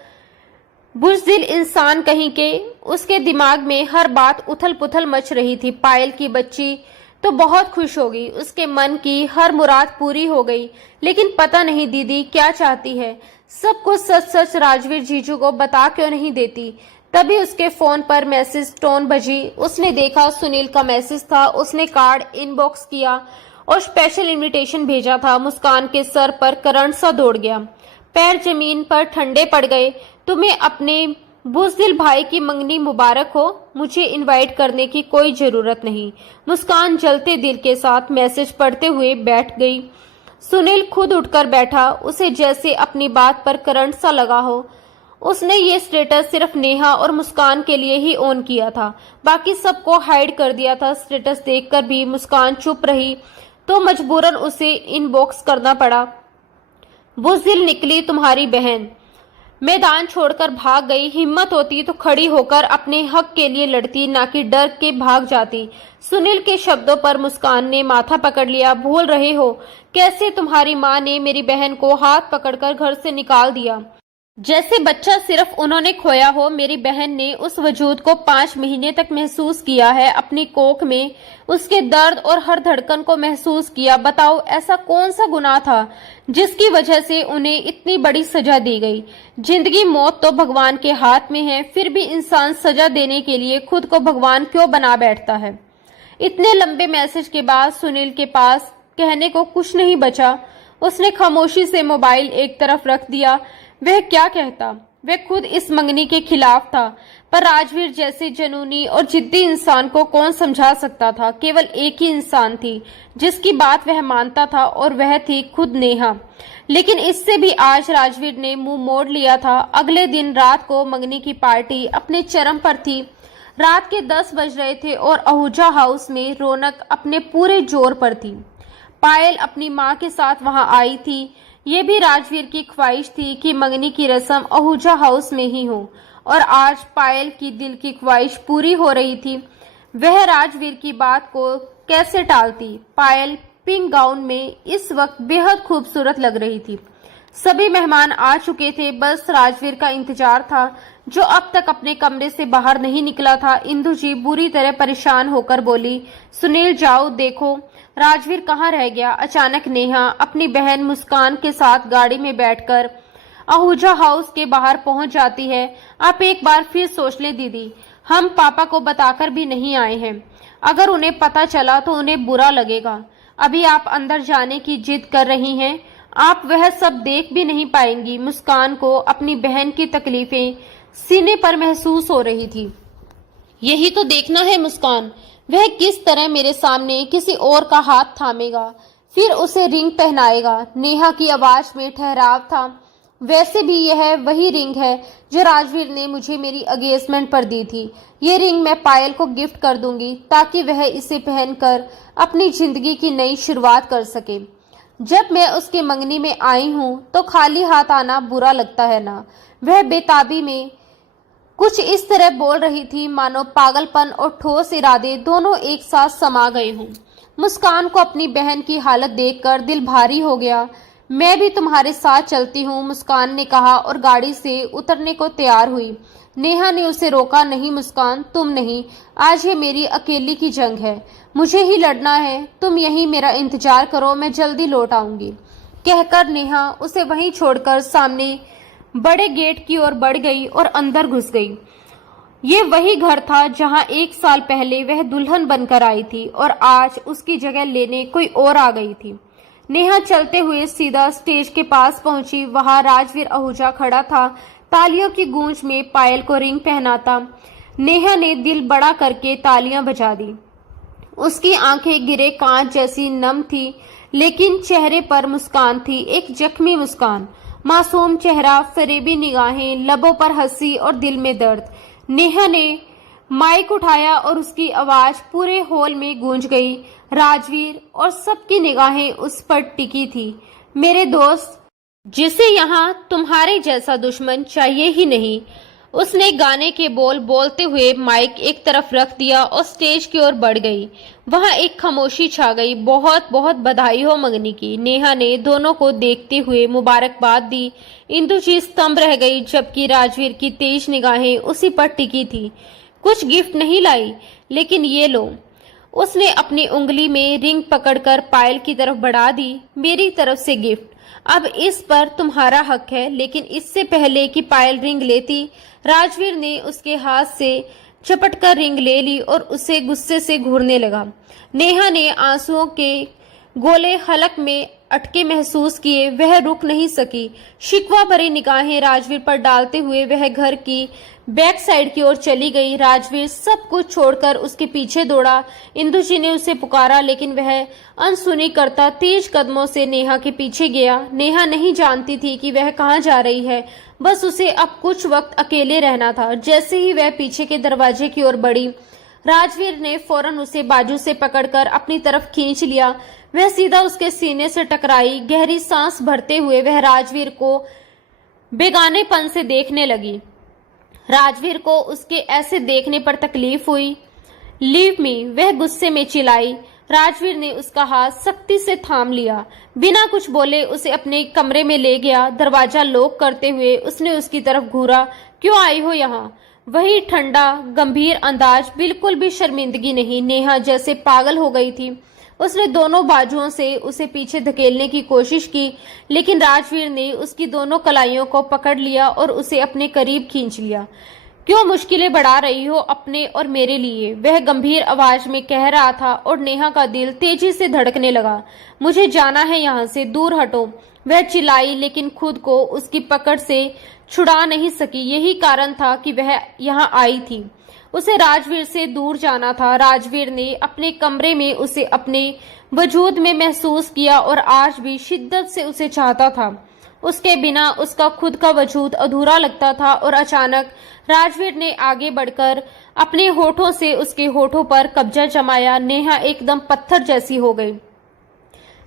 बुज़दिल इंसान कहीं के। उसके दिमाग में हर बात उथल पुथल मच रही थी। पायल की बच्ची तो बहुत खुश होगी, उसके मन की हर मुराद पूरी हो गई, लेकिन पता नहीं दीदी क्या चाहती है। सब कुछ सच सच राजवीर जीजू को बता क्यों नहीं देती। तभी उसके फोन पर मैसेज टोन बजी। उसने देखा सुनील का मैसेज था। उसने कार्ड इनबॉक्स किया और स्पेशल इनविटेशन भेजा था। मुस्कान के सर पर करंट सा दौड़ गया, पैर जमीन पर ठंडे पड़ गए। तुम्हें अपने बुज़दिल भाई की मंगनी मुबारक हो। मुझे इनवाइट करने की कोई जरूरत नहीं। मुस्कान जलते दिल के साथ मैसेज पढ़ते हुए बैठ गई। सुनील खुद उठकर बैठा, उसे जैसे अपनी बात पर करंट सा लगा हो। उसने ये स्टेटस सिर्फ नेहा और मुस्कान के लिए ही ऑन किया था, बाकी सबको हाइड कर दिया था। स्टेटस देखकर भी मुस्कान चुप रही तो मजबूरन उसे इनबॉक्स करना पड़ा। बुज़दिल निकली तुम्हारी बहन, मैदान छोड़कर भाग गई। हिम्मत होती तो खड़ी होकर अपने हक के लिए लड़ती, ना कि डर के भाग जाती। सुनील के शब्दों पर मुस्कान ने माथा पकड़ लिया। भूल रहे हो कैसे तुम्हारी माँ ने मेरी बहन को हाथ पकड़कर घर से निकाल दिया, जैसे बच्चा सिर्फ उन्होंने खोया हो। मेरी बहन ने उस वजूद को 5 महीने तक महसूस किया है, अपनी कोख में उसके दर्द और हर धड़कन को महसूस किया। बताओ ऐसा कौन सा गुनाह था जिसकी वजह से उन्हें इतनी बड़ी सजा दी गई। जिंदगी मौत तो भगवान के हाथ में है, फिर भी इंसान सजा देने के लिए खुद को भगवान क्यों बना बैठता है। इतने लंबे मैसेज के बाद सुनील के पास कहने को कुछ नहीं बचा। उसने खामोशी से मोबाइल एक तरफ रख दिया। वह क्या कहता, वह खुद इस मंगनी के खिलाफ था, पर राजवीर जैसे जुनूनी और जिद्दी इंसान को कौन समझा सकता था। केवल एक ही इंसान थी जिसकी बात वह मानता था, और वह थी खुद नेहा। लेकिन इससे भी आज राजवीर ने मुंह मोड़ लिया था। अगले दिन रात को मंगनी की पार्टी अपने चरम पर थी। रात के 10 बज रहे थे और आहूजा हाउस में रौनक अपने पूरे जोर पर थी। पायल अपनी माँ के साथ वहां आई थी। ये भी राजवीर की ख्वाहिश थी कि मंगनी की रस्म आहूजा हाउस में ही हो, और आज पायल की दिल की ख्वाहिश पूरी हो रही थी। वह राजवीर की बात को कैसे टालती। पायल पिंक गाउन में इस वक्त बेहद खूबसूरत लग रही थी। सभी मेहमान आ चुके थे, बस राजवीर का इंतजार था, जो अब तक अपने कमरे से बाहर नहीं निकला था। इंदु जी बुरी तरह परेशान होकर बोली, सुनील जाओ देखो राजवीर कहाँ रह गया। अचानक नेहा अपनी बहन मुस्कान के साथ गाड़ी में बैठकर आहूजा हाउस के बाहर पहुंच जाती है। आप एक बार फिर सोच ले दीदी, हम पापा को बताकर भी नहीं आए हैं। अगर उन्हें पता चला तो उन्हें बुरा लगेगा। अभी आप अंदर जाने की जिद कर रही हैं, आप वह सब देख भी नहीं पाएंगी। मुस्कान को अपनी बहन की तकलीफें सीने पर महसूस हो रही थी। यही तो देखना है मुस्कान, वह किस तरह मेरे सामने किसी और का हाथ थामेगा, फिर उसे रिंग पहनाएगा। नेहा की आवाज में ठहराव था। वैसे भी यह वही रिंग है जो राजवीर ने मुझे मेरी एंगेजमेंट पर दी थी। ये रिंग मैं पायल को गिफ्ट कर दूंगी ताकि वह इसे पहनकर अपनी जिंदगी की नई शुरुआत कर सके। जब मैं उसके मंगनी में आई हूँ तो खाली हाथ आना बुरा लगता है ना। वह बेताबी में कुछ इस तरह बोल रही थी मानो पागलपन और ठोस इरादे दोनों एक साथ समा गए हों। मुस्कान को अपनी बहन की हालत देखकर दिल भारी हो गया। मैं भी तुम्हारे साथ चलती हूँ, मुस्कान ने कहा और गाड़ी से उतरने को तैयार हुई। नेहा ने उसे रोका, नहीं मुस्कान, तुम नहीं, आज ये मेरी अकेली की जंग है, मुझे ही लड़ना है। तुम यहीं मेरा इंतजार करो, मैं जल्दी लौट आऊंगी। कहकर नेहा उसे वहीं छोड़कर सामने बड़े गेट की ओर बढ़ गई और अंदर घुस गई। ये वही घर था जहां 1 साल पहले वह दुल्हन बनकर आई थी, और आज उसकी जगह लेने कोई और आ गई थी। नेहा चलते हुए सीधा स्टेज के पास पहुंची। वहां राजवीर आहूजा खड़ा था, तालियों की गूंज में पायल को रिंग पहनाता। नेहा ने दिल बड़ा करके तालियां बजा दी। उसकी आंखें गिरे कांच जैसी नम थी, लेकिन चेहरे पर मुस्कान थी, एक जख्मी मुस्कान। मासूम चेहरा, फरेबी निगाहें, लबों पर हंसी और दिल में दर्द। नेहा ने माइक उठाया और उसकी आवाज पूरे हॉल में गूंज गई। राजवीर और सबकी निगाहें उस पर टिकी थी। मेरे दोस्त, जिसे यहाँ तुम्हारे जैसा दुश्मन चाहिए ही नहीं। उसने गाने के बोल बोलते हुए माइक एक तरफ रख दिया और स्टेज की ओर बढ़ गई। वहां एक खामोशी छा गई। बहुत बहुत बधाई हो मंगनी की। नेहा ने दोनों को देखते हुए मुबारकबाद दी। इंदु जी स्तंभ रह गई, जबकि राजवीर की तेज निगाहें उसी पर टिकी थी। कुछ गिफ्ट नहीं लाई, लेकिन ये लो। उसने अपनी उंगली में रिंग पकड़कर पायल की तरफ बढ़ा दी। मेरी तरफ से गिफ्ट, अब इस पर तुम्हारा हक है। लेकिन इससे पहले कि पायल रिंग लेती, राजवीर ने उसके हाथ से झपटकर रिंग ले ली और उसे गुस्से से घूरने लगा। नेहा ने आंसुओं के गोले हलक में अटके महसूस किए वह रुक नहीं सकी। शिकवा भरी निगाहें राजवीर पर डालते हुए वह घर की बैक साइड की ओर चली गई। राजवीर सब कुछ छोड़कर उसके पीछे दौड़ा। इंदु जी ने उसे पुकारा लेकिन वह अनसुनी करता तेज कदमों से नेहा के पीछे गया। नेहा नहीं जानती थी कि वह कहाँ जा रही है, बस उसे अब कुछ वक्त अकेले रहना था। जैसे ही वह पीछे के दरवाजे की ओर बढ़ी, राजवीर ने फौरन उसे बाजू से पकड़कर अपनी तरफ खींच लिया। वह सीधा उसके सीने से टकराई। गहरी सांस भरते हुए वह राजवीर को बेगानेपन से देखने लगी। राजवीर को उसके ऐसे देखने पर तकलीफ हुई। लीव मी, वह गुस्से में चिल्लाई। राजवीर ने उसका हाथ सख्ती से थाम लिया। बिना कुछ बोले उसे अपने कमरे में ले गया। दरवाजा लॉक करते हुए उसने उसकी तरफ घूरा। क्यों आई हो यहाँ? वही ठंडा गंभीर अंदाज, बिल्कुल भी शर्मिंदगी नहीं। नेहा जैसे पागल हो गई थी। उसने दोनों बाजुओं से उसे पीछे धकेलने की कोशिश की लेकिन राजवीर ने उसकी दोनों कलाइयों को पकड़ लिया और उसे अपने करीब खींच लिया। क्यों मुश्किलें बढ़ा रही हो अपने और मेरे लिए? वह गंभीर आवाज में कह रहा था और नेहा का दिल तेजी से धड़कने लगा। मुझे जाना है यहाँ से, दूर हटो, वह चिल्लाई लेकिन खुद को उसकी पकड़ से छुड़ा नहीं सकी। यही कारण था कि वह यहाँ आई थी। उसे राजवीर से दूर जाना था। राजवीर ने अपने कमरे में उसे अपने वजूद में महसूस किया और आज भी शिद्दत से उसे चाहता था। उसके बिना उसका खुद का वजूद अधूरा लगता था। और अचानक राजवीर ने आगे बढ़कर अपने होठों से उसके होठों पर कब्जा जमाया। नेहा एकदम पत्थर जैसी हो गई।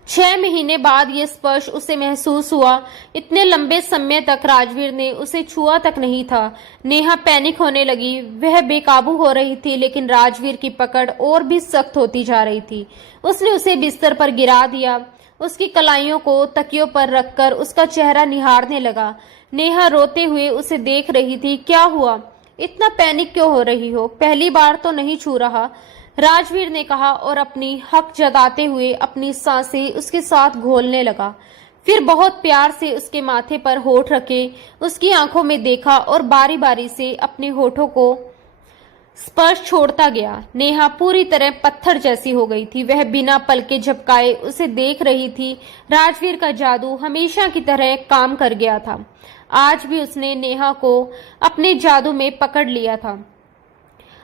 6 महीने बाद ये स्पर्श उसे महसूस हुआ। इतने लंबे समय तक राजवीर ने उसे छुआ तक नहीं था। नेहा पैनिक होने लगी। वह बेकाबू हो रही थी लेकिन राजवीर की पकड़ और भी सख्त होती जा रही थी। उसने उसे बिस्तर पर गिरा दिया। उसकी कलाइयों को तकियों पर रखकर उसका चेहरा निहारने लगा। नेहा रोते हुए उसे देख रही थी। क्या हुआ? इतना पैनिक क्यों हो रही हो? पहली बार तो नहीं छू रहा, राजवीर ने कहा और अपनी हक जताते हुए अपनी सांसें उसके साथ घोलने लगा। फिर बहुत प्यार से उसके माथे पर होठ रखे, उसकी आंखों में देखा और बारी बारी से अपने होठों को स्पर्श छोड़ता गया। नेहा पूरी तरह पत्थर जैसी हो गई थी। वह बिना पलके झपकाए उसे देख रही थी। राजवीर का जादू हमेशा की तरह काम कर गया था। आज भी उसने नेहा को अपने जादू में पकड़ लिया था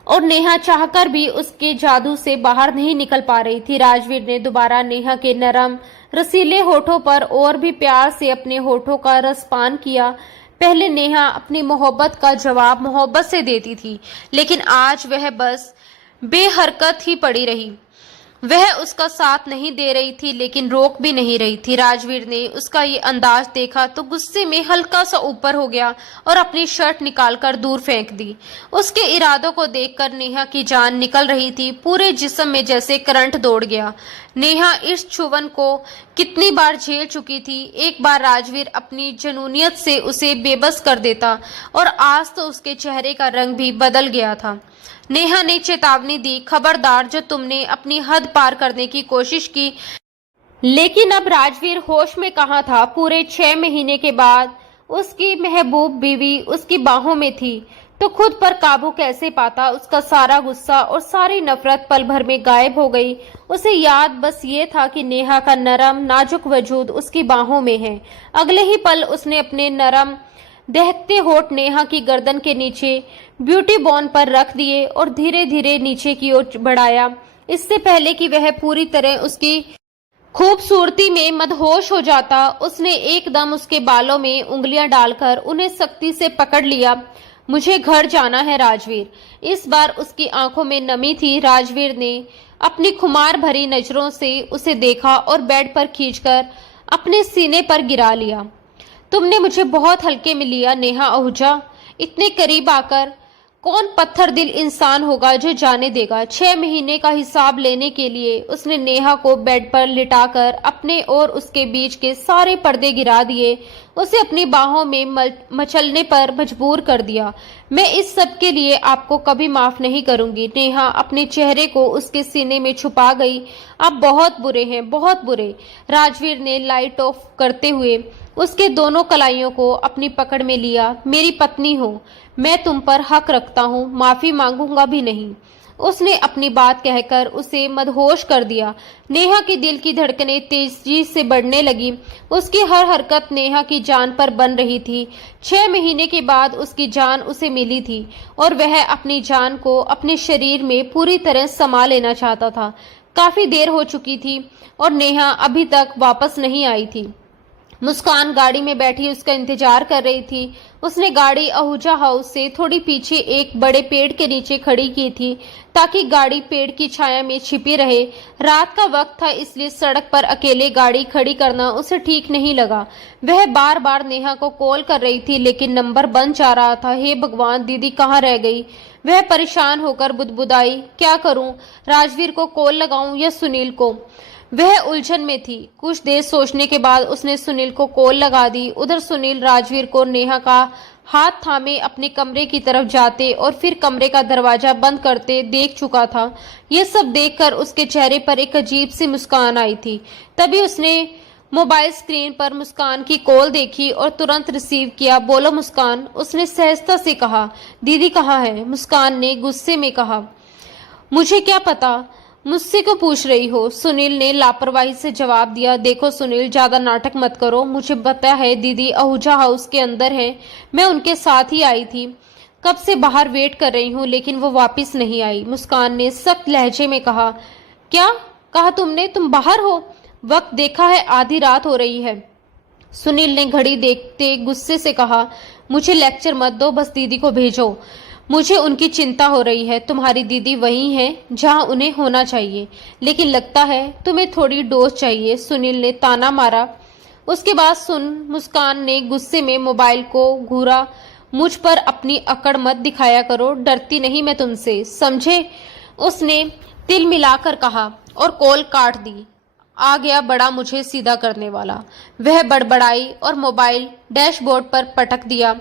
और नेहा चाहकर भी उसके जादू से बाहर नहीं निकल पा रही थी। राजवीर ने दोबारा नेहा के नरम रसीले होठों पर और भी प्यार से अपने होठों का रसपान किया। पहले नेहा अपनी मोहब्बत का जवाब मोहब्बत से देती थी लेकिन आज वह बस बेहरकत ही पड़ी रही। वह उसका साथ नहीं दे रही थी लेकिन रोक भी नहीं रही थी। राजवीर ने उसका ये अंदाज देखा तो गुस्से में हल्का सा ऊपर हो गया और अपनी शर्ट निकालकर दूर फेंक दी। उसके इरादों को देखकर नेहा की जान निकल रही थी। पूरे जिस्म में जैसे करंट दौड़ गया। नेहा इस छुवन को कितनी बार झेल चुकी थी। एक बार राजवीर अपनी जुनूनियत से उसे बेबस कर देता और आज तो उसके चेहरे का रंग भी बदल गया था। नेहा ने चेतावनी दी, खबरदार, जो तुमने अपनी हद पार करने की कोशिश की। लेकिन अब राजवीर होश में कहाँ था। पूरे 6 महीने के बाद उसकी महबूब बीवी उसकी बाहों में थी तो खुद पर काबू कैसे पाता। उसका सारा गुस्सा और सारी नफरत पल भर में गायब हो गई। उसे याद बस ये था कि नेहा का नरम नाजुक वजूद उसकी बाहों में है। अगले ही पल उसने अपने नरम दहकते होठ नेहा की गर्दन के नीचे ब्यूटी बॉन पर रख दिए और धीरे धीरे नीचे की ओर बढ़ाया। इससे पहले कि वह पूरी तरह उसकी खूबसूरती में मदहोश हो जाता, उसने एकदम उसके बालों में उंगलियां डालकर उन्हें सख्ती से पकड़ लिया। मुझे घर जाना है राजवीर। इस बार उसकी आंखों में नमी थी। राजवीर ने अपनी खुमार भरी नजरों से उसे देखा और बेड पर खींचकर अपने सीने पर गिरा लिया। तुमने मुझे बहुत हल्के में लिया नेहा आहूजा। इतने करीब आकर कौन पत्थर दिल इंसान होगा जो जाने देगा। 6 महीने का हिसाब लेने के लिए उसने नेहा को बेड पर लिटाकर अपने और उसके बीच के सारे पर्दे गिरा दिए। उसे अपनी बाहों में मचलने पर मजबूर कर दिया। मैं इस सब के लिए आपको कभी माफ नहीं करूंगी। नेहा अपने चेहरे को उसके सीने में छुपा गई। आप बहुत बुरे हैं, बहुत बुरे। राजवीर ने लाइट ऑफ करते हुए उसके दोनों कलाइयों को अपनी पकड़ में लिया। मेरी पत्नी हो, मैं तुम पर हक रखता हूँ, माफी मांगूंगा भी नहीं। उसने अपनी बात कहकर उसे मदहोश कर दिया। नेहा के दिल की धड़कनें तेजी से बढ़ने लगी। उसकी हर हरकत नेहा की जान पर बन रही थी। 6 महीने के बाद उसकी जान उसे मिली थी और वह अपनी जान को अपने शरीर में पूरी तरह समा लेना चाहता था। काफी देर हो चुकी थी और नेहा अभी तक वापस नहीं आई थी। मुस्कान गाड़ी में बैठी उसका इंतजार कर रही थी। उसने गाड़ी आहूजा हाउस से थोड़ी पीछे एक बड़े पेड़ के नीचे खड़ी की थी ताकि गाड़ी पेड़ की छाया में छिपी रहे। रात का वक्त था, इसलिए सड़क पर अकेले गाड़ी खड़ी करना उसे ठीक नहीं लगा। वह बार बार नेहा को कॉल कर रही थी लेकिन नंबर बंद जा रहा था। हे भगवान, दीदी कहाँ रह गई? वह परेशान होकर बुदबुदाई, क्या करूं? राजवीर को कॉल लगाऊं या सुनील को? वह उलझन में थी। कुछ देर सोचने के बाद उसने सुनील को कॉल लगा दी। उधर सुनील राजवीर को नेहा का हाथ थामे अपने कमरे की तरफ जाते और फिर कमरे का दरवाजा बंद करते देख चुका था। यह सब देखकर उसके चेहरे पर एक अजीब सी मुस्कान आई थी। तभी उसने मोबाइल स्क्रीन पर मुस्कान की कॉल देखी और तुरंत रिसीव किया। बोलो मुस्कान, उसने सहजता से कहा। दीदी कहाँ है? मुस्कान ने गुस्से में कहा। मुझे क्या पता, मुझसे क्यों पूछ रही हो? सुनील ने लापरवाही से जवाब दिया। देखो सुनील, ज्यादा नाटक मत करो। मुझे पता है दीदी आहूजा हाउस के अंदर है। मैं उनके साथ ही आई थी। कब से बाहर वेट कर रही हूँ लेकिन वो वापस नहीं आई। मुस्कान ने सख्त लहजे में कहा। क्या कहा तुमने? तुम बाहर हो? वक्त देखा है, आधी रात हो रही है। सुनील ने घड़ी देखते गुस्से से कहा। मुझे लेक्चर मत दो, बस दीदी को भेजो। मुझे उनकी चिंता हो रही है। तुम्हारी दीदी वही है जहां उन्हें होना चाहिए, लेकिन लगता है तुम्हें थोड़ी डोज चाहिए। सुनील ने ताना मारा। उसके बाद मुस्कान ने गुस्से में मोबाइल को घूरा। मुझ पर अपनी अकड़ मत दिखाया करो, डरती नहीं मैं तुमसे, समझे? उसने तिल मिलाकर कहा और कॉल काट दी। आ गया बड़ा मुझे सीधा करने वाला, वह बड़बड़ाई और मोबाइल डैशबोर्ड पर पटक दिया।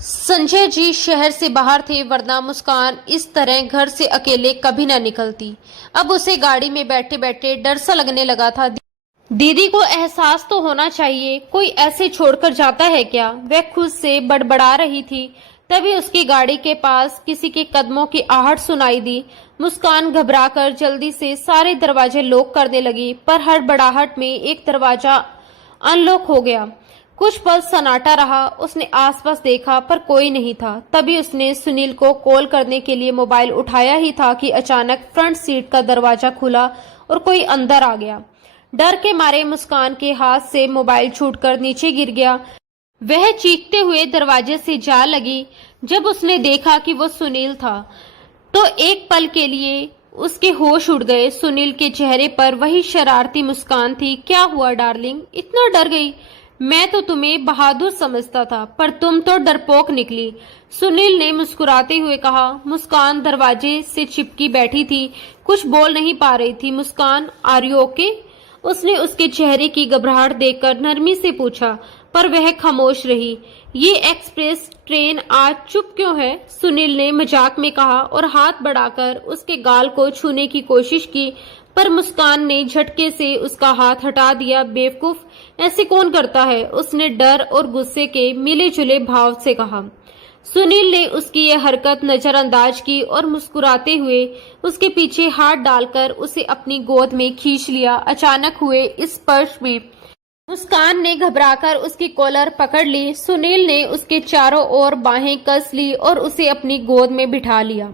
संजय जी शहर से बाहर थे, वरना मुस्कान इस तरह घर से अकेले कभी न निकलती। अब उसे गाड़ी में बैठे बैठे डर सा लगने लगा था। दीदी को एहसास तो होना चाहिए, कोई ऐसे छोड़कर जाता है क्या? वह खुद से बड़बड़ा रही थी। तभी उसकी गाड़ी के पास किसी के कदमों की आहट सुनाई दी। मुस्कान घबराकर जल्दी से सारे दरवाजे लॉक करने लगी, पर हड़बड़ाहट में एक दरवाजा अनलॉक हो गया। कुछ पल सन्नाटा रहा। उसने आसपास देखा पर कोई नहीं था। तभी उसने सुनील को कॉल करने के लिए मोबाइल उठाया ही था कि अचानक फ्रंट सीट का दरवाजा खुला और कोई अंदर आ गया। डर के मारे मुस्कान के हाथ से मोबाइल छूटकर नीचे गिर गया। वह चीखते हुए दरवाजे से जा लगी। जब उसने देखा कि वो सुनील था तो एक पल के लिए उसके होश उड़ गए। सुनील के चेहरे पर वही शरारती मुस्कान थी। क्या हुआ डार्लिंग, इतना डर गई? मैं तो तुम्हें बहादुर समझता था, पर तुम तो डरपोक निकली, सुनील ने मुस्कुराते हुए कहा। मुस्कान दरवाजे से चिपकी बैठी थी, कुछ बोल नहीं पा रही थी। मुस्कान, आर यू ओके? उसने उसके चेहरे की घबराहट देखकर नरमी से पूछा, पर वह खामोश रही। ये एक्सप्रेस ट्रेन आज चुप क्यों है? सुनील ने मजाक में कहा और हाथ बढ़ाकर उसके गाल को छूने की कोशिश की, पर मुस्कान ने झटके से उसका हाथ हटा दिया। बेवकूफ, ऐसे कौन करता है? उसने डर और गुस्से के मिले जुले भाव से कहा। सुनील ने उसकी यह हरकत नजरअंदाज की और मुस्कुराते हुए उसके पीछे हाथ डालकर उसे अपनी गोद में खींच लिया। अचानक हुए इस स्पर्श में मुस्कान ने घबराकर उसकी कॉलर पकड़ ली। सुनील ने उसके चारों ओर बाहें कस ली और उसे अपनी गोद में बिठा लिया।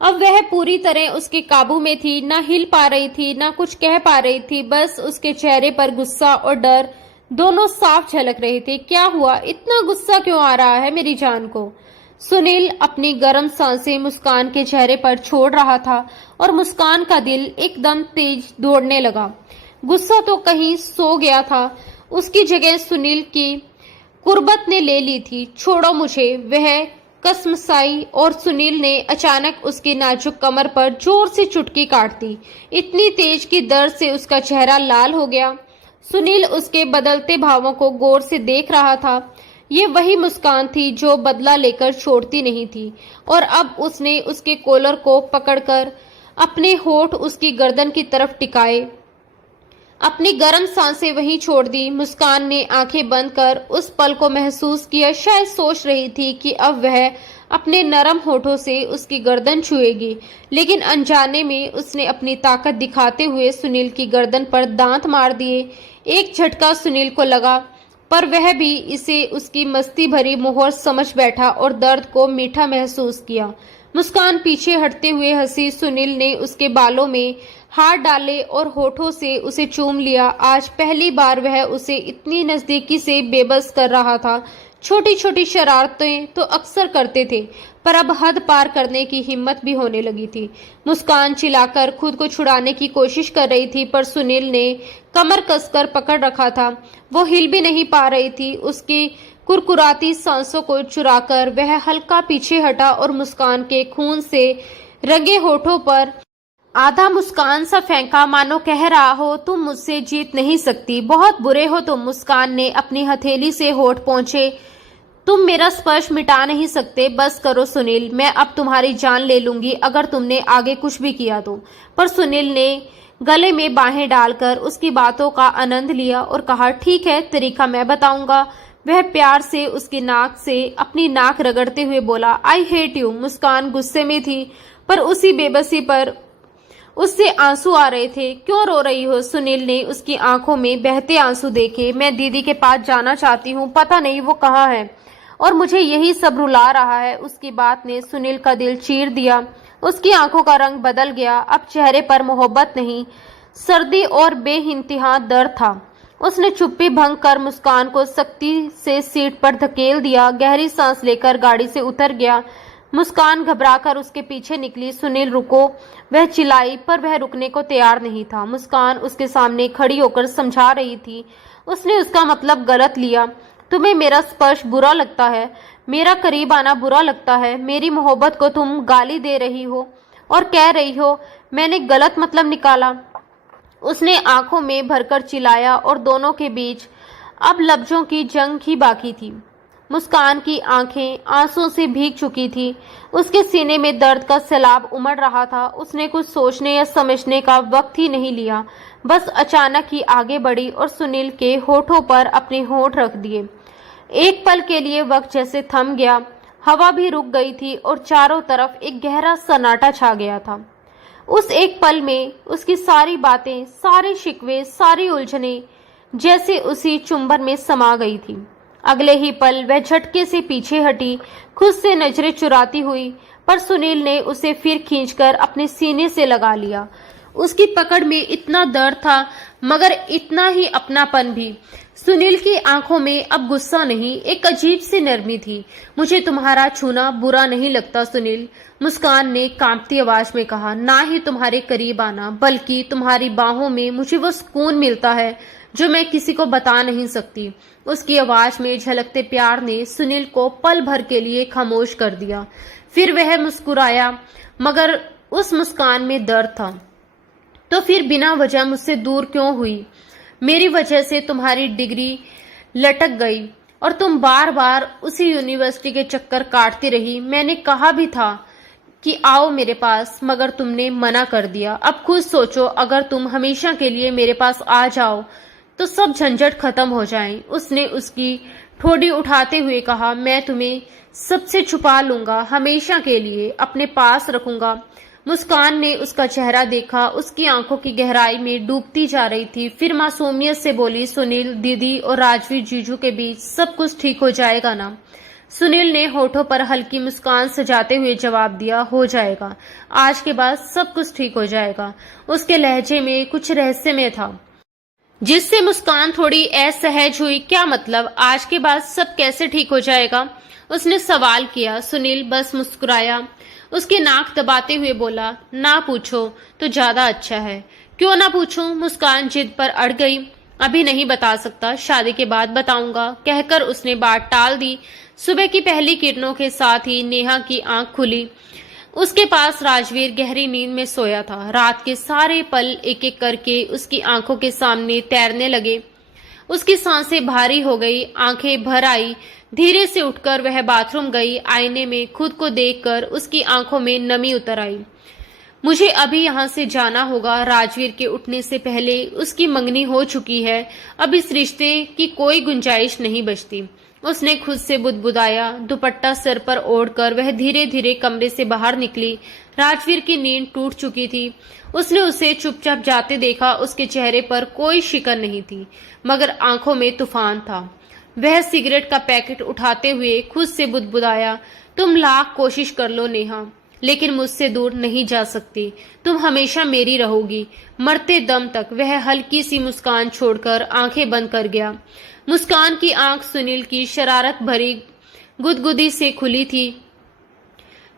अब वह पूरी तरह उसके काबू में थी, ना हिल पा रही थी, ना कुछ कह पा रही थी। बस उसके चेहरे पर गुस्सा और डर दोनों साफ झलक रहे थे। क्या हुआ? इतना गुस्सा क्यों आ रहा है मेरी जान को? सुनील अपनी गर्म सांसें मुस्कान के चेहरे पर छोड़ रहा था और मुस्कान का दिल एकदम तेज दौड़ने लगा। गुस्सा तो कहीं सो गया था, उसकी जगह सुनील की कुर्बत ने ले ली थी। छोड़ो मुझे, वह कसमसाई और सुनील ने अचानक उसकी नाजुक कमर पर जोर से चुटकी काट दी, इतनी तेज कि दर्द से उसका चेहरा लाल हो गया। सुनील उसके बदलते भावों को गौर से देख रहा था। ये वही मुस्कान थी जो बदला लेकर छोड़ती नहीं थी, और अब उसने उसके कॉलर को पकड़कर अपने होठ उसकी गर्दन की तरफ टिकाए। अपनी गर्म सांसें वहीं छोड़ दी। मुस्कान ने आंखें बंद कर उस पल को महसूस किया। शायद सोच रही थी कि अब वह अपने नरम होठों से उसकी गर्दन छुएगी, लेकिन अनजाने में उसने अपनी ताकत दिखाते हुए सुनील की गर्दन पर दांत मार दिए। एक झटका सुनील को लगा, पर वह भी इसे उसकी मस्ती भरी मोहर समझ बैठा और दर्द को मीठा महसूस किया। मुस्कान पीछे हटते हुए हंसी। सुनील ने उसके बालों में हाथ डाले और होठों से उसे चूम लिया। आज पहली बार वह उसे इतनी नजदीकी से बेबस कर रहा था। छोटी छोटी शरारतें तो अक्सर करते थे, पर अब हद पार करने की हिम्मत भी होने लगी थी। मुस्कान चिल्लाकर खुद को छुड़ाने की कोशिश कर रही थी, पर सुनील ने कमर कसकर पकड़ रखा था। वो हिल भी नहीं पा रही थी। उसकी कुरकुराती सांसों को चुराकर वह हल्का पीछे हटा और मुस्कान के खून से रंगे होठों पर आधा मुस्कान सा फेंका, मानो कह रहा हो तुम मुझसे जीत नहीं सकती, बहुत बुरे हो तुम। मुस्कान ने अपनी हथेली से होठ पोंछे। तुम मेरा स्पर्श मिटा नहीं सकते, बस करो सुनील, मैं अब तुम्हारी जान ले लूंगी अगर तुमने आगे कुछ भी किया तो। पर सुनील ने गले में बाहें डालकर उसकी बातों का आनंद लिया और कहा, ठीक है, तरीका मैं बताऊंगा। वह प्यार से उसकी नाक से अपनी नाक रगड़ते हुए बोला, आई हेट यू। मुस्कान गुस्से में थी, पर उसी बेबसी पर उससे आंसू आ रहे थे। क्यों रो रही हो? सुनील ने उसकी आंखों में बहते आंसू देखे। मैं दीदी के पास जाना चाहती हूँ, पता नहीं वो कहाँ है और मुझे यही सब रुला रहा है। उसकी बात ने सुनील का दिल चीर दिया। उसकी आंखों का रंग बदल गया। अब चेहरे पर मोहब्बत नहीं, सर्दी और बेइंतहा दर्द था। उसने चुप्पी भंग कर मुस्कान को सख्ती से सीट पर धकेल दिया। गहरी सांस लेकर गाड़ी से उतर गया। मुस्कान घबराकर उसके पीछे निकली। सुनील रुको, वह चिल्लाई, पर वह रुकने को तैयार नहीं था। मुस्कान उसके सामने खड़ी होकर समझा रही थी। उसने उसका मतलब गलत लिया। तुम्हें मेरा स्पर्श बुरा लगता है, मेरा करीब आना बुरा लगता है, मेरी मोहब्बत को तुम गाली दे रही हो और कह रही हो मैंने गलत मतलब निकाला। उसने आंखों में भरकर चिल्लाया और दोनों के बीच अब लफ्जों की जंग ही बाकी थी। मुस्कान की आंखें आंसुओं से भीग चुकी थी। उसके सीने में दर्द का सैलाब उमड़ रहा था। उसने कुछ सोचने या समझने का वक्त ही नहीं लिया, बस अचानक ही आगे बढ़ी और सुनील के होठों पर अपने होठ रख दिए। एक पल के लिए वक्त जैसे थम गया। हवा भी रुक गई थी और चारों तरफ एक गहरा सन्नाटा छा गया था। उस एक पल में उसकी सारी बातें, सारे शिकवे, सारी उलझने जैसे उसी चुंबन में समा गई थी। अगले ही पल वह झटके से पीछे हटी, खुद से नजरें चुराती हुई, पर सुनील ने उसे फिर खींचकर अपने सीने से लगा लिया। उसकी पकड़ में इतना दर्द था, मगर इतना ही अपनापन भी। सुनील की आंखों में अब गुस्सा नहीं, एक अजीब सी नरमी थी। मुझे तुम्हारा छूना बुरा नहीं लगता सुनील, मुस्कान ने कांपती आवाज में कहा। ना ही तुम्हारे करीब आना, बल्कि तुम्हारी बाहों में मुझे वो सुकून मिलता है जो मैं किसी को बता नहीं सकती। उसकी आवाज में झलकते प्यार ने सुनील को पल भर के लिए खामोश कर दिया। फिर वह मुस्कुराया, मगर उस मुस्कान में दर्द था। तो फिर बिना वजह मुझसे दूर क्यों हुई? मेरी वजह से तुम्हारी डिग्री लटक गई और तुम बार बार उसी यूनिवर्सिटी के चक्कर काटती रही। मैंने कहा भी था कि आओ मेरे पास, मगर तुमने मना कर दिया। अब खुद सोचो, अगर तुम हमेशा के लिए मेरे पास आ जाओ तो सब झंझट खत्म हो जाए। उसने उसकी ठोड़ी उठाते हुए कहा, मैं तुम्हें सबसे छुपा लूंगा, हमेशा के लिए अपने पास रखूंगा। मुस्कान ने उसका चेहरा देखा, उसकी आंखों की गहराई में डूबती जा रही थी। फिर मासूमियत से बोली, सुनील, दीदी और राजवीर जीजू के बीच सब कुछ ठीक हो जाएगा ना? सुनील ने होठों पर हल्की मुस्कान सजाते हुए जवाब दिया, हो जाएगा, आज के बाद सब कुछ ठीक हो जाएगा। उसके लहजे में कुछ रहस्यमय था, जिससे मुस्कान थोड़ी असहज हुई। क्या मतलब, आज के बाद सब कैसे ठीक हो जाएगा? उसने सवाल किया। सुनील बस मुस्कुराया। उसकी नाक दबाते हुए बोला, ना पूछो तो ज्यादा अच्छा है। क्यों ना पूछूं? मुस्कान जिद पर अड़ गई। अभी नहीं बता सकता, शादी के बाद बताऊंगा, कहकर उसने बात टाल दी। सुबह की पहली किरणों के साथ ही नेहा की आंख खुली। उसके पास राजवीर गहरी नींद में सोया था। रात के सारे पल एक एक करके उसकी आंखों के सामने तैरने लगे। उसकी सांसें भारी हो गई, आंखें भर आई। धीरे से उठकर वह बाथरूम गई। आईने में खुद को देखकर उसकी आंखों में नमी उतर आई। मुझे अभी यहाँ से जाना होगा। राजवीर के उठने से पहले उसकी मंगनी हो चुकी है। अब इस रिश्ते की कोई गुंजाइश नहीं बचती। उसने खुद से बुदबुदाया। दुपट्टा सिर पर ओढ़कर वह धीरे धीरे कमरे से बाहर निकली। राजवीर की नींद टूट चुकी थी। उसने उसे चुपचाप जाते देखा। उसके चेहरे पर कोई शिकन नहीं थी, मगर आंखों में तूफान था। वह सिगरेट का पैकेट उठाते हुए खुद से बुदबुदाया, तुम लाख कोशिश कर लो नेहा, लेकिन मुझसे दूर नहीं जा सकती। तुम हमेशा मेरी रहोगी, मरते दम तक। वह हल्की सी मुस्कान छोड़कर आंखें बंद कर गया। मुस्कान की आंख सुनील की शरारत भरी गुदगुदी से खुली थी।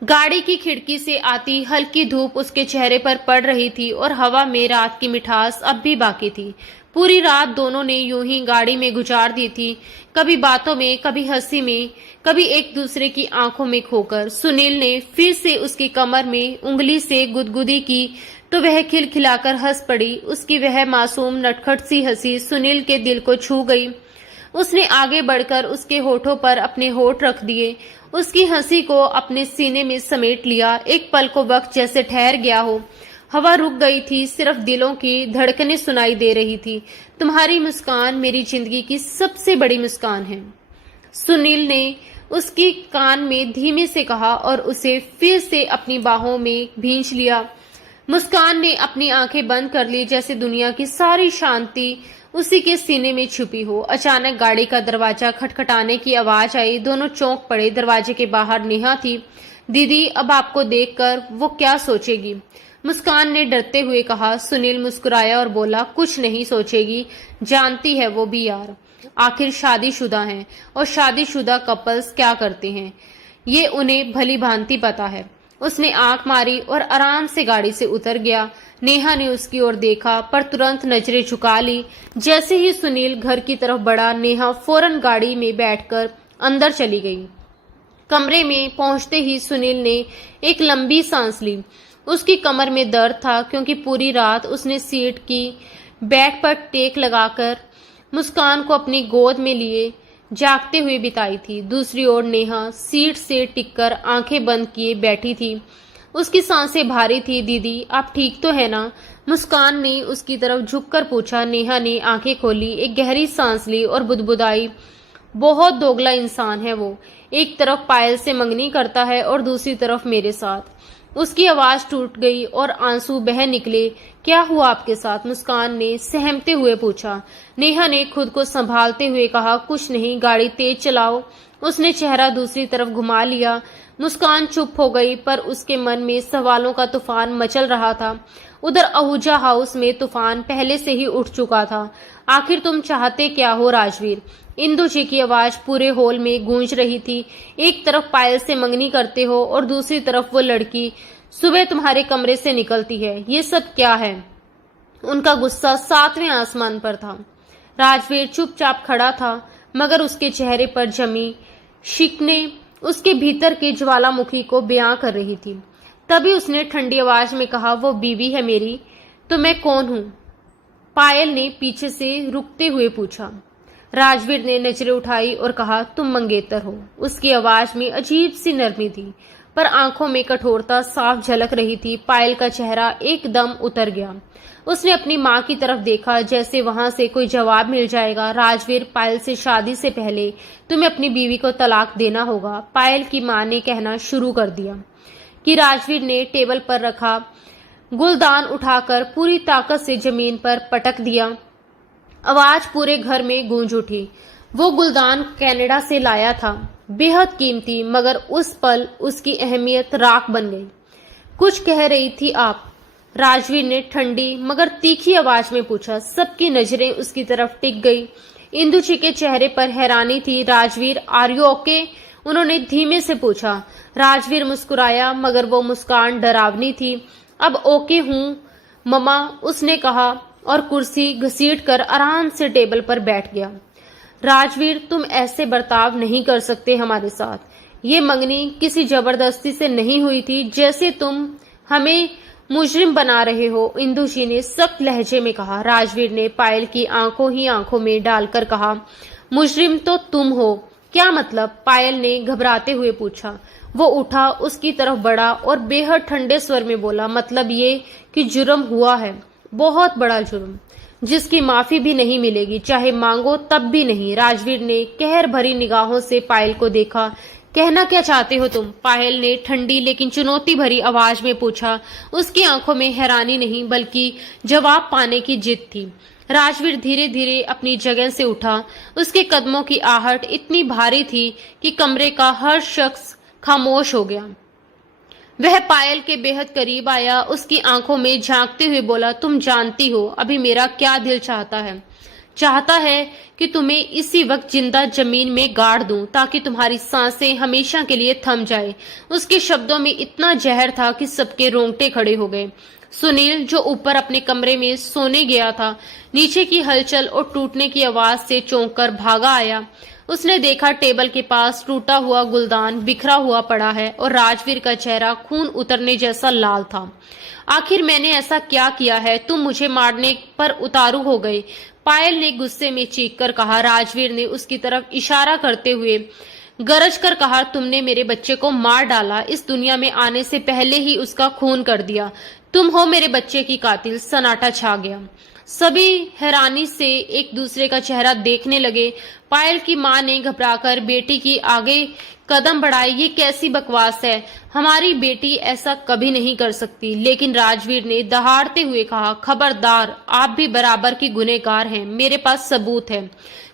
गाड़ी की खिड़की से आती हल्की धूप उसके चेहरे पर पड़ रही थी और हवा में रात की मिठास अब भी बाकी थी। पूरी रात दोनों ने यूं ही गाड़ी में गुजार दी थी, कभी बातों में, कभी हंसी में, कभी एक दूसरे की आंखों में खोकर। सुनील ने फिर से उसकी कमर में उंगली से गुदगुदी की तो वह खिलखिलाकर हंस पड़ी। उसकी वह मासूम नटखट सी हंसी सुनील के दिल को छू गई। उसने आगे बढ़कर उसके होठों पर अपने होठ रख दिए, उसकी हंसी को अपने सीने में समेट लिया। एक पल को वक्त जैसे ठहर गया हो। हवा रुक गई थी, सिर्फ दिलों की धड़कनें सुनाई दे रही थी। तुम्हारी मुस्कान मेरी जिंदगी की सबसे बड़ी मुस्कान है, सुनील ने उसकी कान में धीमे से कहा और उसे फिर से अपनी बाहों में भींच लिया। मुस्कान ने अपनी आंखें बंद कर ली, जैसे दुनिया की सारी शांति उसी के सीने में छुपी हो। अचानक गाड़ी का दरवाजा खटखटाने की आवाज आई। दोनों चौंक पड़े। दरवाजे के बाहर नेहा थी। दीदी, अब आपको देखकर वो क्या सोचेगी? मुस्कान ने डरते हुए कहा। सुनील मुस्कुराया और बोला, कुछ नहीं सोचेगी, जानती है वो भी यार, आखिर शादीशुदा हैं और शादीशुदा कपल्स क्या करते हैं ये उन्हें भली भांति पता है। उसने आंख मारी और आराम से गाड़ी से उतर गया। नेहा ने उसकी ओर देखा पर तुरंत नजरें झुका ली। जैसे ही सुनील घर की तरफ बढ़ा, नेहा फौरन गाड़ी में बैठकर अंदर चली गई। कमरे में पहुंचते ही सुनील ने एक लंबी सांस ली। उसकी कमर में दर्द था क्योंकि पूरी रात उसने सीट की बैक पर टेक लगाकर मुस्कान को अपनी गोद में लिए जागते हुए बिताई थी। दूसरी ओर नेहा सीट से टिककर आंखें बंद किए बैठी थी। उसकी सांसें भारी थी। दीदी, आप ठीक तो है ना? मुस्कान ने उसकी तरफ झुककर पूछा। नेहा ने आंखें खोली, एक गहरी सांस ली और बुदबुदाई, बहुत दोगला इंसान है वो। एक तरफ पायल से मंगनी करता है और दूसरी तरफ मेरे साथ। उसकी आवाज टूट गई और आंसू बह निकले। क्या हुआ आपके साथ? मुस्कान ने सहमते हुए पूछा। नेहा ने खुद को संभालते हुए कहा, कुछ नहीं, गाड़ी तेज चलाओ। उसने चेहरा दूसरी तरफ घुमा लिया। मुस्कान चुप हो गई, पर उसके मन में सवालों का तूफान मचल रहा था। उधर आहूजा हाउस में तूफान पहले से ही उठ चुका था। आखिर तुम चाहते क्या हो राजवीर? इंदु जी की आवाज पूरे हॉल में गूंज रही थी। एक तरफ पायल से मंगनी करते हो और दूसरी तरफ वो लड़की सुबह तुम्हारे कमरे से निकलती है, ये सब क्या है? उनका गुस्सा 7वें आसमान पर था। राजवीर चुपचाप खड़ा था, मगर उसके चेहरे पर जमी शिकने उसके भीतर के ज्वालामुखी को बयां कर रही थी। तभी उसने ठंडी आवाज में कहा, वो बीवी है मेरी, तो मैं कौन हूं? पायल ने पीछे से रुकते हुए पूछा। राजवीर ने नजरें उठाई और कहा, तुम मंगेतर हो। उसकी आवाज में अजीब सी नरमी थी, पर आंखों में कठोरता साफ झलक रही थी। पायल का चेहरा एकदम उतर गया। उसने अपनी माँ की तरफ देखा, जैसे वहां से कोई जवाब मिल जाएगा। राजवीर, पायल से शादी से पहले तुम्हें अपनी बीवी को तलाक देना होगा, पायल की माँ ने कहना शुरू कर दिया कि राजवीर ने टेबल पर रखा गुलदान उठाकर पूरी ताकत से जमीन पर पटक दिया। आवाज पूरे घर में गूंज उठी। वो गुलदान कनाडा से लाया था, बेहद कीमती, मगर उस पल उसकी अहमियत राख बन गई। कुछ कह रही थी आप? राजवीर ने ठंडी मगर तीखी आवाज में पूछा। सबकी नजरें उसकी तरफ टिक गई। इंदु जी के चेहरे पर हैरानी थी। Rajveer, are you okay? उन्होंने धीमे से पूछा। राजवीर मुस्कुराया, मगर वो मुस्कान डरावनी थी। अब ओके हूं मम्मा, उसने कहा और कुर्सी घसीटकर आराम से टेबल पर बैठ गया। राजवीर, तुम ऐसे बर्ताव नहीं कर सकते हमारे साथ। ये मंगनी किसी जबरदस्ती से नहीं हुई थी, जैसे तुम हमें मुजरिम बना रहे हो, इंदु जी ने सख्त लहजे में कहा। राजवीर ने पायल की आंखों ही आंखों में डालकर कहा, मुजरिम तो तुम हो, क्या मतलब? पायल ने घबराते हुए पूछा। वो उठा, उसकी तरफ बढ़ा और बेहद ठंडे स्वर में बोला, मतलब ये कि जुर्म हुआ है, बहुत बड़ा जुर्म, जिसकी माफी भी नहीं मिलेगी, चाहे मांगो तब भी नहीं। राजवीर ने कहर भरी निगाहों से पायल को देखा। कहना क्या चाहते हो तुम? पायल ने ठंडी लेकिन चुनौती भरी आवाज में पूछा। उसकी आंखों में हैरानी नहीं बल्कि जवाब पाने की जिद थी। राजवीर धीरे धीरे अपनी जगह से उठा। उसके कदमों की आहट इतनी भारी थी कि कमरे का हर शख्स खामोश हो गया। वह पायल के बेहद करीब आया, उसकी आंखों में झांकते हुए बोला, तुम जानती हो अभी मेरा क्या दिल चाहता है? चाहता है कि तुम्हें इसी वक्त जिंदा जमीन में गाड़ दूं ताकि तुम्हारी सांसें हमेशा के लिए थम जाए। उसके शब्दों में इतना जहर था कि सबके रोंगटे खड़े हो गए। सुनील, जो ऊपर अपने कमरे में सोने गया था, नीचे की हलचल और टूटने की आवाज से चौंक कर भागा आया। उसने देखा टेबल के पास टूटा हुआ गुलदान बिखरा हुआ पड़ा है और राजवीर का चेहरा खून उतरने जैसा लाल था। आखिर मैंने ऐसा क्या किया है? तुम मुझे मारने पर उतारू हो गए, पायल ने गुस्से में चीखकर कहा। राजवीर ने उसकी तरफ इशारा करते हुए गरज कर कहा, तुमने मेरे बच्चे को मार डाला, इस दुनिया में आने से पहले ही उसका खून कर दिया। तुम हो मेरे बच्चे की कातिल। सन्नाटा छा गया। सभी हैरानी से एक दूसरे का चेहरा देखने लगे। पायल की मां ने घबराकर बेटी की आगे कदम बढ़ाए। ये कैसी बकवास है? हमारी बेटी ऐसा कभी नहीं कर सकती। लेकिन राजवीर ने दहाड़ते हुए कहा, खबरदार, आप भी बराबर की गुनहगार हैं। मेरे पास सबूत है,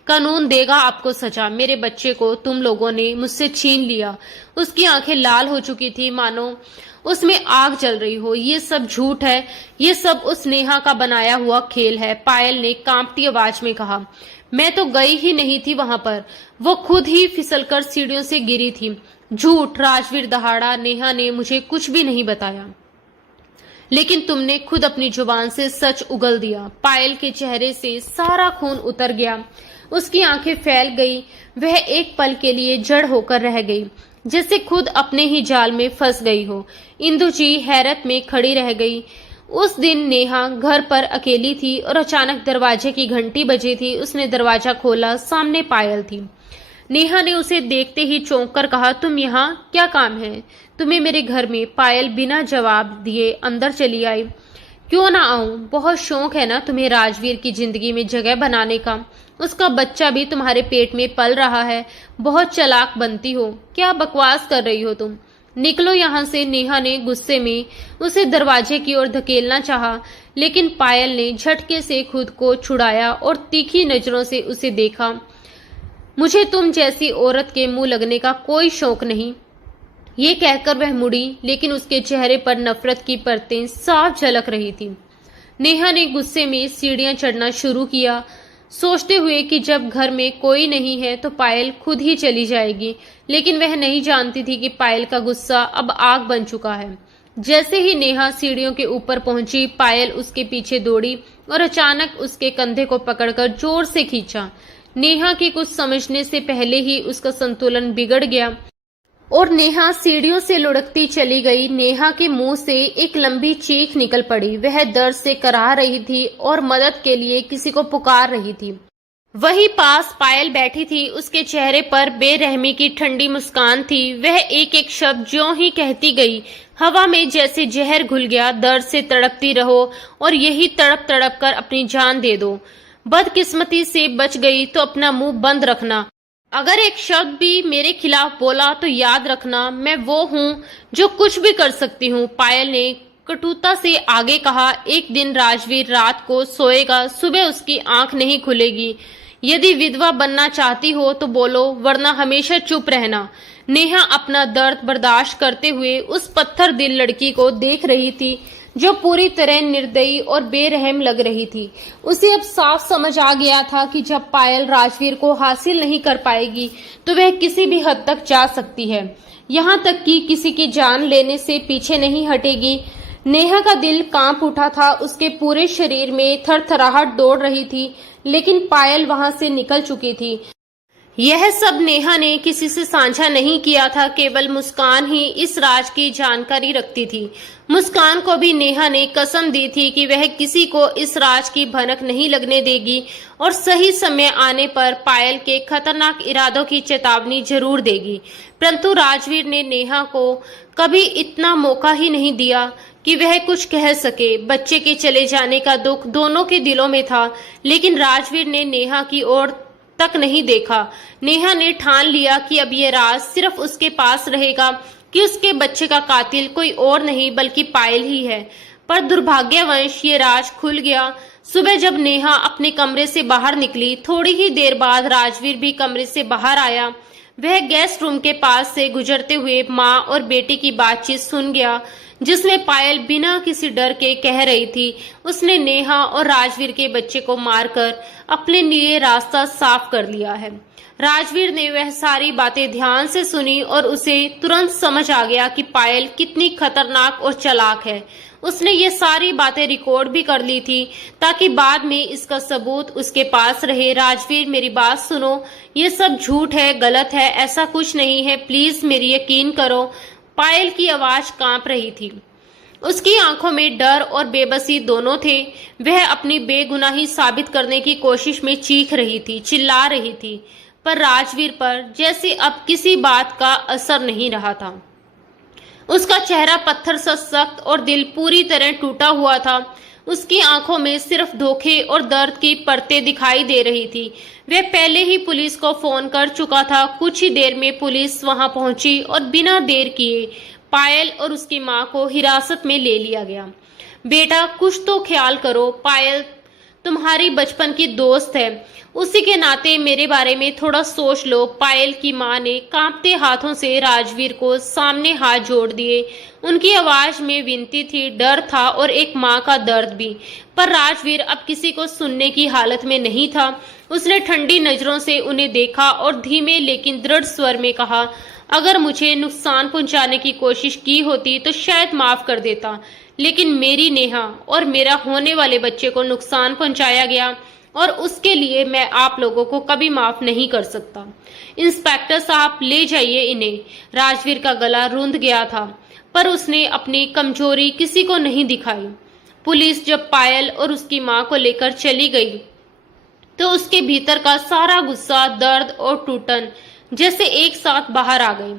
कानून देगा आपको सजा। मेरे बच्चे को तुम लोगों ने मुझसे छीन लिया। उसकी आंखें लाल हो चुकी थी, मानो उसमें आग जल रही हो। ये सब झूठ है, ये सब उस नेहा का बनाया हुआ खेल है, पायल ने कांपती आवाज में कहा। मैं तो गई ही नहीं थी वहां पर, वो खुद ही फिसलकर सीढ़ियों से गिरी थी। झूठ, राजवीर दहाड़ा। नेहा ने मुझे कुछ भी नहीं बताया, लेकिन तुमने खुद अपनी जुबान से सच उगल दिया। पायल के चेहरे से सारा खून उतर गया, उसकी आंखें फैल गई। वह एक पल के लिए जड़ होकर रह गई, जैसे खुद अपने ही जाल में फंस गई हो। इंदु जी हैरत में खड़ी रह गई। उस दिन नेहा घर पर अकेली थी और अचानक दरवाजे की घंटी बजी थी। उसने दरवाजा खोला, सामने पायल थी। नेहा ने उसे देखते ही चौंक कर कहा, तुम यहाँ क्या काम है तुम्हें मेरे घर में? पायल बिना जवाब दिए अंदर चली आई। क्यों ना आऊं? बहुत शौक है ना तुम्हें राजवीर की जिंदगी में जगह बनाने का। उसका बच्चा भी तुम्हारे पेट में पल रहा है। बहुत चालाक बनती हो। क्या बकवास कर रही हो तुम? निकलो यहाँ से। नेहा ने गुस्से में उसे दरवाजे की ओर धकेलना चाहा, लेकिन पायल ने झटके से खुद को छुड़ाया और तीखी नजरों से उसे देखा। मुझे तुम जैसी औरत के मुंह लगने का कोई शौक नहीं। ये कहकर वह मुड़ी, लेकिन उसके चेहरे पर नफरत की परतें साफ झलक रही थी। नेहा ने गुस्से में सीढ़ियां चढ़ना शुरू किया, सोचते हुए कि जब घर में कोई नहीं है तो पायल खुद ही चली जाएगी। लेकिन वह नहीं जानती थी कि पायल का गुस्सा अब आग बन चुका है। जैसे ही नेहा सीढ़ियों के ऊपर पहुंची, पायल उसके पीछे दौड़ी और अचानक उसके कंधे को पकड़कर जोर से खींचा। नेहा के कुछ समझने से पहले ही उसका संतुलन बिगड़ गया और नेहा सीढ़ियों से लुढ़कती चली गई। नेहा के मुंह से एक लंबी चीख निकल पड़ी। वह दर्द से कराह रही थी और मदद के लिए किसी को पुकार रही थी। वहीं पास पायल बैठी थी, उसके चेहरे पर बेरहमी की ठंडी मुस्कान थी। वह एक एक शब्द ज्यों ही कहती गई, हवा में जैसे जहर घुल गया। दर्द से तड़पती रहो और यही तड़प तड़प कर अपनी जान दे दो। बदकिस्मती से बच गई तो अपना मुंह बंद रखना। अगर एक शब्द भी मेरे खिलाफ बोला तो याद रखना, मैं वो हूँ जो कुछ भी कर सकती हूँ। पायल ने कटुता से आगे कहा, एक दिन राजवीर रात को सोएगा, सुबह उसकी आंख नहीं खुलेगी। यदि विधवा बनना चाहती हो तो बोलो, वरना हमेशा चुप रहना। नेहा अपना दर्द बर्दाश्त करते हुए उस पत्थर दिल लड़की को देख रही थी जो पूरी तरह निर्दयी और बेरहम लग रही थी। उसे अब साफ समझ आ गया था कि जब पायल राजवीर को हासिल नहीं कर पाएगी तो वह किसी भी हद तक जा सकती है, यहाँ तक कि किसी की जान लेने से पीछे नहीं हटेगी। नेहा का दिल कांप उठा था, उसके पूरे शरीर में थरथराहट दौड़ रही थी, लेकिन पायल वहां से निकल चुकी थी। यह सब नेहा ने किसी से साझा नहीं किया था, केवल मुस्कान ही इस राज की जानकारी रखती थी। मुस्कान को भी नेहा ने कसम दी थी कि वह किसी को इस राज की भनक नहीं लगने देगी और सही समय आने पर पायल के खतरनाक इरादों की चेतावनी जरूर देगी। परंतु राजवीर ने नेहा को कभी इतना मौका ही नहीं दिया कि वह कुछ कह सके। बच्चे के चले जाने का दुख दोनों के दिलों में था, लेकिन राजवीर ने नेहा की ओर तक नहीं देखा। नेहा ने ठान लिया कि अब ये राज सिर्फ उसके पास रहेगा कि उसके बच्चे का कातिल कोई और नहीं बल्कि पायल ही है। पर दुर्भाग्यवश ये राज खुल गया। सुबह जब नेहा अपने कमरे से बाहर निकली, थोड़ी ही देर बाद राजवीर भी कमरे से बाहर आया। वह गेस्ट रूम के पास से गुजरते हुए माँ और बेटी की बातचीत सुन गया, जिसमें पायल बिना किसी डर के कह रही थी उसने नेहा और राजवीर के बच्चे को मारकर अपने लिए रास्ता साफ कर लिया है। राजवीर ने वह सारी बातें ध्यान से सुनी और उसे तुरंत समझ आ गया कि पायल कितनी खतरनाक और चालाक है। उसने ये सारी बातें रिकॉर्ड भी कर ली थी ताकि बाद में इसका सबूत उसके पास रहे। राजवीर, मेरी बात सुनो, ये सब झूठ है, गलत है, ऐसा कुछ नहीं है, प्लीज मेरी यकीन करो। पायल की आवाज कांप रही थी। उसकी आंखों में डर और बेबसी दोनों थे। वह अपनी बेगुनाही साबित करने की कोशिश में चीख रही थी, चिल्ला रही थी, पर राजवीर पर जैसे अब किसी बात का असर नहीं रहा था। उसका चेहरा पत्थर सा सख्त और दिल पूरी तरह टूटा हुआ था। उसकी आंखों में सिर्फ धोखे और दर्द की परतें दिखाई दे रही थी। वह पहले ही पुलिस को फोन कर चुका था। कुछ ही देर में पुलिस वहां पहुंची और बिना देर किए पायल और उसकी मां को हिरासत में ले लिया गया। बेटा, कुछ तो ख्याल करो। पायल तुम्हारी बचपन की दोस्त है, उसी के नाते मेरे बारे में थोड़ा सोच लो। पायल की मां ने कांपते हाथों से राजवीर को सामने हाथ जोड़ दिए। उनकी आवाज में विनती थी, डर था और एक मां का दर्द भी। पर राजवीर अब किसी को सुनने की हालत में नहीं था। उसने ठंडी नजरों से उन्हें देखा और धीमे लेकिन दृढ़ स्वर में कहा, अगर मुझे नुकसान पहुंचाने की कोशिश की होती तो शायद माफ कर देता, लेकिन मेरी नेहा और मेरा होने वाले बच्चे को नुकसान पहुंचाया गया और उसके लिए मैं आप लोगों को कभी माफ नहीं कर सकता। इंस्पेक्टर साहब, ले जाइए इन्हें। राजवीर का गला रुंध गया था, पर उसने अपनी कमजोरी किसी को नहीं दिखाई। पुलिस जब पायल और उसकी मां को लेकर चली गई तो उसके भीतर का सारा गुस्सा, दर्द और टूटन जैसे एक साथ बाहर आ गए।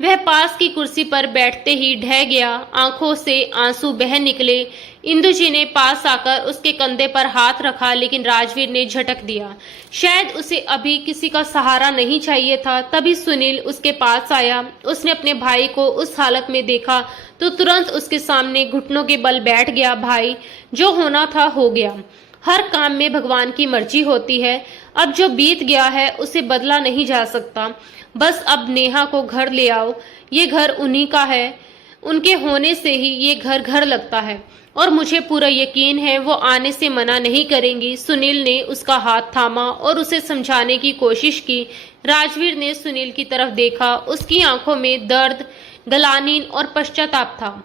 वह पास की कुर्सी पर बैठते ही ढह गया। आंखों से आंसू बह निकले। इंदु जी ने पास आकर उसके कंधे पर हाथ रखा, लेकिन राजवीर ने झटक दिया। शायद उसे अभी किसी का सहारा नहीं चाहिए था। तभी सुनील उसके पास आया। उसने अपने भाई को उस हालत में देखा तो तुरंत उसके सामने घुटनों के बल बैठ गया। भाई, जो होना था हो गया। हर काम में भगवान की मर्जी होती है। अब जो बीत गया है उसे बदला नहीं जा सकता। बस अब नेहा को घर ले आओ। ये घर उन्हीं का है। उनके होने से ही ये घर घर लगता है और मुझे पूरा यकीन है वो आने से मना नहीं करेंगी। सुनील ने उसका हाथ थामा और उसे समझाने की कोशिश की। राजवीर ने सुनील की तरफ देखा। उसकी आंखों में दर्द, गलानी और पश्चाताप था।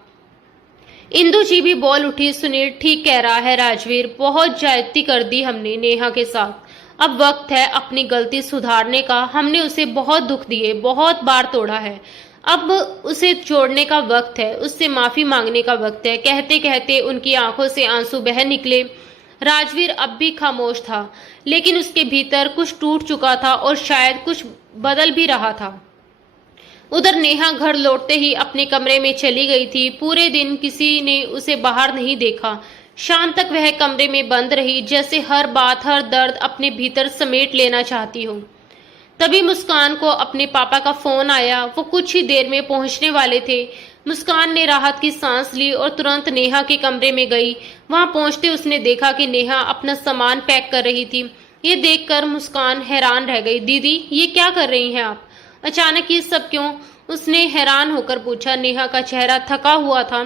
इंदु जी भी बोल उठी, सुनील ठीक कह रहा है राजवीर, बहुत ज्यादती कर दी हमने नेहा के साथ। अब वक्त है अपनी गलती सुधारने का। हमने उसे बहुत दुख दिए, बहुत बार तोड़ा है। अब उसे छोड़ने का वक्त है, उससे माफी मांगने का वक्त है। कहते कहते उनकी आंखों से आंसू बह निकले। राजवीर अब भी खामोश था, लेकिन उसके भीतर कुछ टूट चुका था और शायद कुछ बदल भी रहा था। उधर नेहा घर लौटते ही अपने कमरे में चली गई थी। पूरे दिन किसी ने उसे बाहर नहीं देखा। शाम तक वह कमरे में बंद रही, जैसे हर बात, हर दर्द अपने भीतर समेट लेना चाहती हो। तभी मुस्कान को अपने पापा का फोन आया। वो कुछ ही देर में पहुंचने वाले थे। मुस्कान ने राहत की सांस ली और तुरंत नेहा के कमरे में गई। वहां पहुंचते उसने देखा कि नेहा अपना सामान पैक कर रही थी। ये देखकर मुस्कान हैरान रह गई। दीदी, ये क्या कर रही हैं आप? अचानक ये सब क्यों? उसने हैरान होकर पूछा। नेहा का चेहरा थका हुआ था,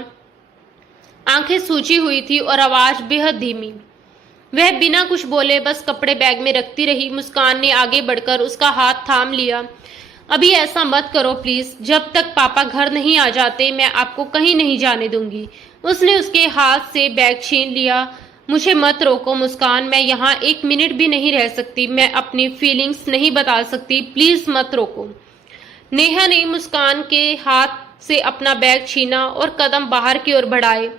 आंखें सूजी हुई थी और आवाज बेहद धीमी। वह बिना कुछ बोले बस कपड़े बैग में रखती रही। मुस्कान ने आगे बढ़कर उसका हाथ थाम लिया। अभी ऐसा मत करो प्लीज, जब तक पापा घर नहीं आ जाते मैं आपको कहीं नहीं जाने दूंगी। उसने उसके हाथ से बैग छीन लिया। मुझे मत रोको मुस्कान, मैं यहाँ 1 मिनट भी नहीं रह सकती, मैं अपनी फीलिंग्स नहीं बता सकती, प्लीज मत रोको। नेहा ने मुस्कान के हाथ से अपना बैग छीना और कदम बाहर की ओर बढ़ाए।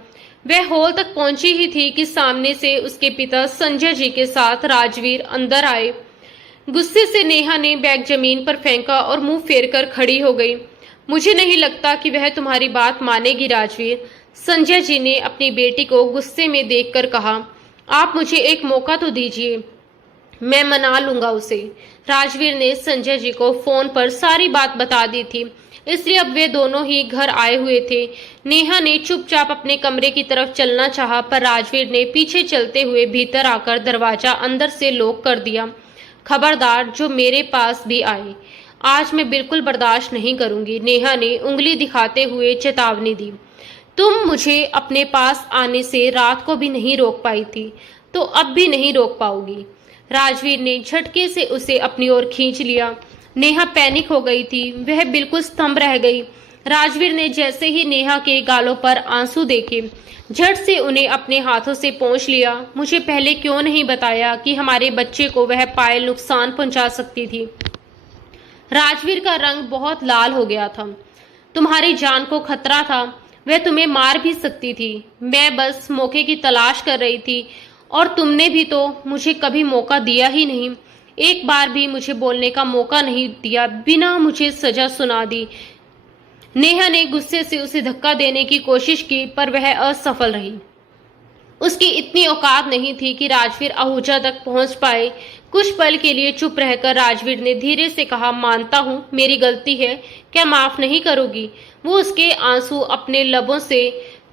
वह हॉल तक पहुंची ही थी कि सामने से उसके पिता संजय जी के साथ राजवीर अंदर आए। गुस्से से नेहा ने बैग जमीन पर फेंका और मुंह फेर कर खड़ी हो गई। मुझे नहीं लगता कि वह तुम्हारी बात मानेगी राजवीर, संजय जी ने अपनी बेटी को गुस्से में देखकर कहा। आप मुझे एक मौका तो दीजिए, मैं मना लूंगा उसे। राजवीर ने संजय जी को फोन पर सारी बात बता दी थी, इसलिए अब वे दोनों ही घर आए हुए थे। नेहा ने चुपचाप अपने कमरे की तरफ चलना चाहा, पर राजवीर ने पीछे चलते हुए भीतर आकर दरवाजा अंदर से लॉक कर दिया। खबरदार जो मेरे पास भी आए, आज मैं बिल्कुल बर्दाश्त नहीं करूंगी, नेहा ने उंगली दिखाते हुए चेतावनी दी। तुम मुझे अपने पास आने से रात को भी नहीं रोक पाई थी, तो अब भी नहीं रोक पाओगी। राजवीर ने झटके से उसे अपनी ओर खींच लिया। नेहा पैनिक हो गई थी, वह बिल्कुल स्तंभ रह गई। राजवीर ने जैसे ही नेहा के गालों पर आंसू देखे, झट से उन्हें अपने हाथों से पोंछ लिया। मुझे पहले क्यों नहीं बताया कि हमारे बच्चे को वह पायल नुकसान पहुंचा सकती थी। राजवीर का रंग बहुत लाल हो गया था। तुम्हारी जान को खतरा था, वह तुम्हें मार भी सकती थी। मैं बस मौके की तलाश कर रही थी, और तुमने भी तो मुझे कभी मौका दिया ही नहीं। एक बार भी मुझे बोलने का मौका नहीं दिया, बिना मुझे सजा सुना दी। नेहा ने गुस्से से उसे धक्का देने की कोशिश की, पर वह असफल रही। उसकी इतनी औकात नहीं थी कि राजवीर आहूजा तक पहुंच पाए। कुछ पल के लिए चुप रहकर राजवीर ने धीरे से कहा, मानता हूँ मेरी गलती है, क्या माफ नहीं करोगी? वो उसके आंसू अपने लबों से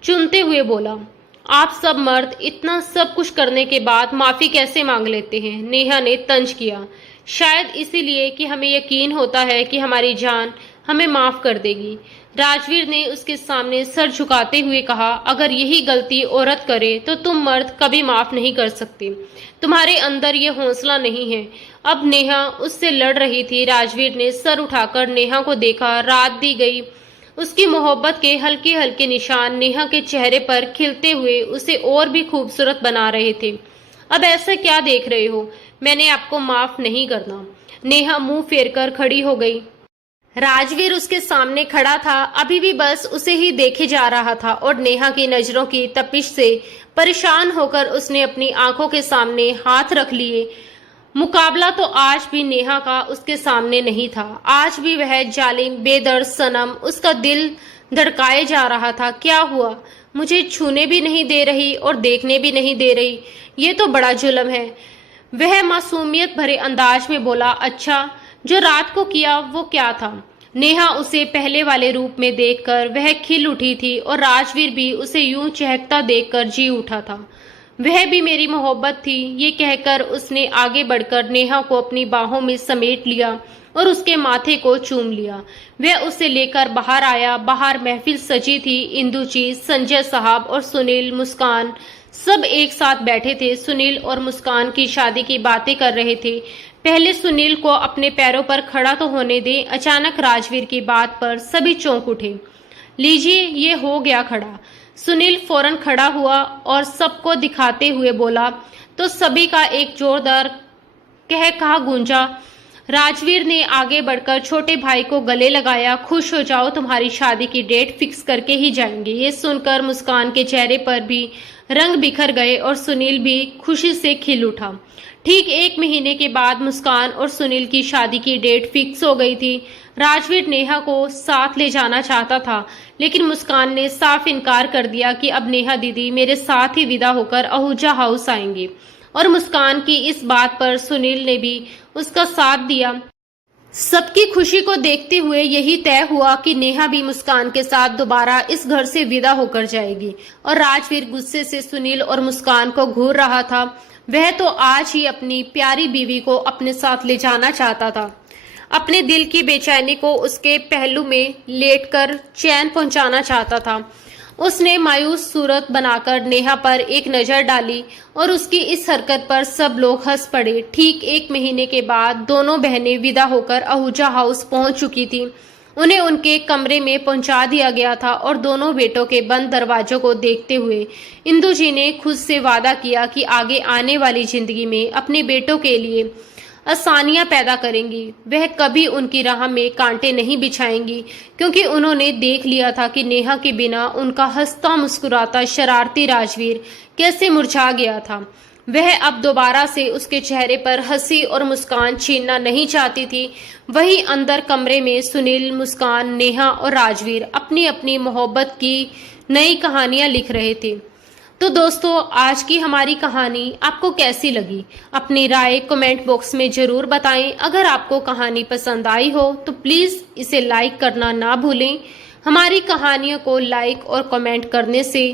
चूमते हुए बोला। आप सब मर्द इतना सब कुछ करने के बाद माफी कैसे मांग लेते हैं? नेहा ने तंज किया। शायद इसीलिए कि हमें यकीन होता है कि हमारी जान हमें माफ कर देगी। राजवीर ने उसके सामने सर झुकाते हुए कहा, अगर यही गलती औरत करे तो तुम मर्द कभी माफ नहीं कर सकते। तुम्हारे अंदर ये हौसला नहीं है। अब नेहा उससे लड़ रही थी। राजवीर ने सर उठाकर नेहा को देखा। रात दी गई। उसकी मोहब्बत के हल्के हल्के निशान नेहा के चेहरे पर खिलते हुए उसे और भी खूबसूरत बना रहे थे। अब ऐसा क्या देख रहे हो? मैंने आपको माफ नहीं करना। नेहा मुंह फेरकर खड़ी हो गई। राजवीर उसके सामने खड़ा था, अभी भी बस उसे ही देखे जा रहा था, और नेहा की नजरों की तपिश से परेशान होकर उसने अपनी आंखों के सामने हाथ रख लिए। मुकाबला तो आज भी नेहा का उसके सामने नहीं था। आज भी वह जालिम बेदर्द सनम उसका दिल धड़काए जा रहा था। क्या हुआ? मुझे छूने भी नहीं दे रही और देखने भी नहीं दे रही, ये तो बड़ा जुल्म है। वह मासूमियत भरे अंदाज में बोला। अच्छा, जो रात को किया वो क्या था? नेहा उसे पहले वाले रूप में देखकर वह खिल उठी थी, और राजवीर भी उसे यूं चहकता देखकर जी उठा था। वह भी मेरी मोहब्बत थी, ये कहकर उसने आगे बढ़कर नेहा को अपनी बाहों में समेट लिया और उसके माथे को चूम लिया। वह उसे लेकर बाहर आया। बाहर महफिल सजी थी। इंदुजी, संजय साहब और सुनील, मुस्कान सब एक साथ बैठे थे। सुनील और मुस्कान की शादी की बातें कर रहे थे। पहले सुनील को अपने पैरों पर खड़ा तो होने दे। अचानक राजवीर की बात पर सभी चौंक उठे। लीजिए, ये हो गया खड़ा। सुनील फौरन खड़ा हुआ और सबको दिखाते हुए बोला, तो सभी का एक जोरदार कह कहा गूंजा। राजवीर ने आगे बढ़कर छोटे भाई को गले लगाया। खुश हो जाओ, तुम्हारी शादी की डेट फिक्स करके ही जाएंगे। ये सुनकर मुस्कान के चेहरे पर भी रंग बिखर गए और सुनील भी खुशी से खिल उठा। ठीक 1 महीने के बाद मुस्कान और सुनील की शादी की डेट फिक्स हो गई थी। राजवीर नेहा को साथ ले जाना चाहता था, लेकिन मुस्कान ने साफ इनकार कर दिया कि अब नेहा दीदी मेरे साथ ही विदा होकर आहूजा हाउस आएंगे, और मुस्कान की इस बात पर सुनील ने भी उसका साथ दिया। सबकी खुशी को देखते हुए यही तय हुआ कि नेहा भी मुस्कान के साथ दोबारा इस घर से विदा होकर जाएगी, और राजवीर गुस्से से सुनील और मुस्कान को घूर रहा था। वह तो आज ही अपनी प्यारी बीवी को अपने साथ ले जाना चाहता था। अपने दिल की बेचैनी को उसके पहलू में लेटकर चैन पहुंचाना चाहता था। उसने मायूस सूरत बनाकर नेहा पर एक नजर डाली, और उसकी इस हरकत पर सब लोग हंस पड़े। ठीक 1 महीने के बाद दोनों बहनें विदा होकर आहूजा हाउस पहुंच चुकी थी। उन्हें उनके कमरे में पहुंचा दिया गया था और दोनों बेटों के बंद दरवाजों को देखते हुए इंदु जी ने खुद से वादा किया कि आगे आने वाली जिंदगी में अपने बेटों के लिए आसानियां पैदा करेंगी। वह कभी उनकी राह में कांटे नहीं बिछाएंगी, क्योंकि उन्होंने देख लिया था कि नेहा के बिना उनका हंसता मुस्कुराता शरारती राजवीर कैसे मुरझा गया था। वह अब दोबारा से उसके चेहरे पर हंसी और मुस्कान छीनना नहीं चाहती थी। वहीं अंदर कमरे में सुनील, मुस्कान, नेहा और राजवीर अपनी अपनी मोहब्बत की नई कहानियां लिख रहे थे। तो दोस्तों, आज की हमारी कहानी आपको कैसी लगी? अपनी राय कमेंट बॉक्स में जरूर बताएं। अगर आपको कहानी पसंद आई हो तो प्लीज इसे लाइक करना ना भूलें। हमारी कहानियों को लाइक और कमेंट करने से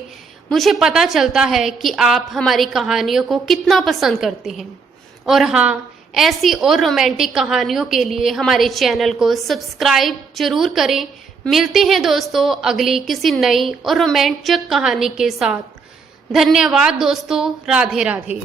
मुझे पता चलता है कि आप हमारी कहानियों को कितना पसंद करते हैं। और हाँ, ऐसी और रोमांटिक कहानियों के लिए हमारे चैनल को सब्सक्राइब जरूर करें। मिलते हैं दोस्तों अगली किसी नई और रोमांचक कहानी के साथ। धन्यवाद दोस्तों। राधे राधे।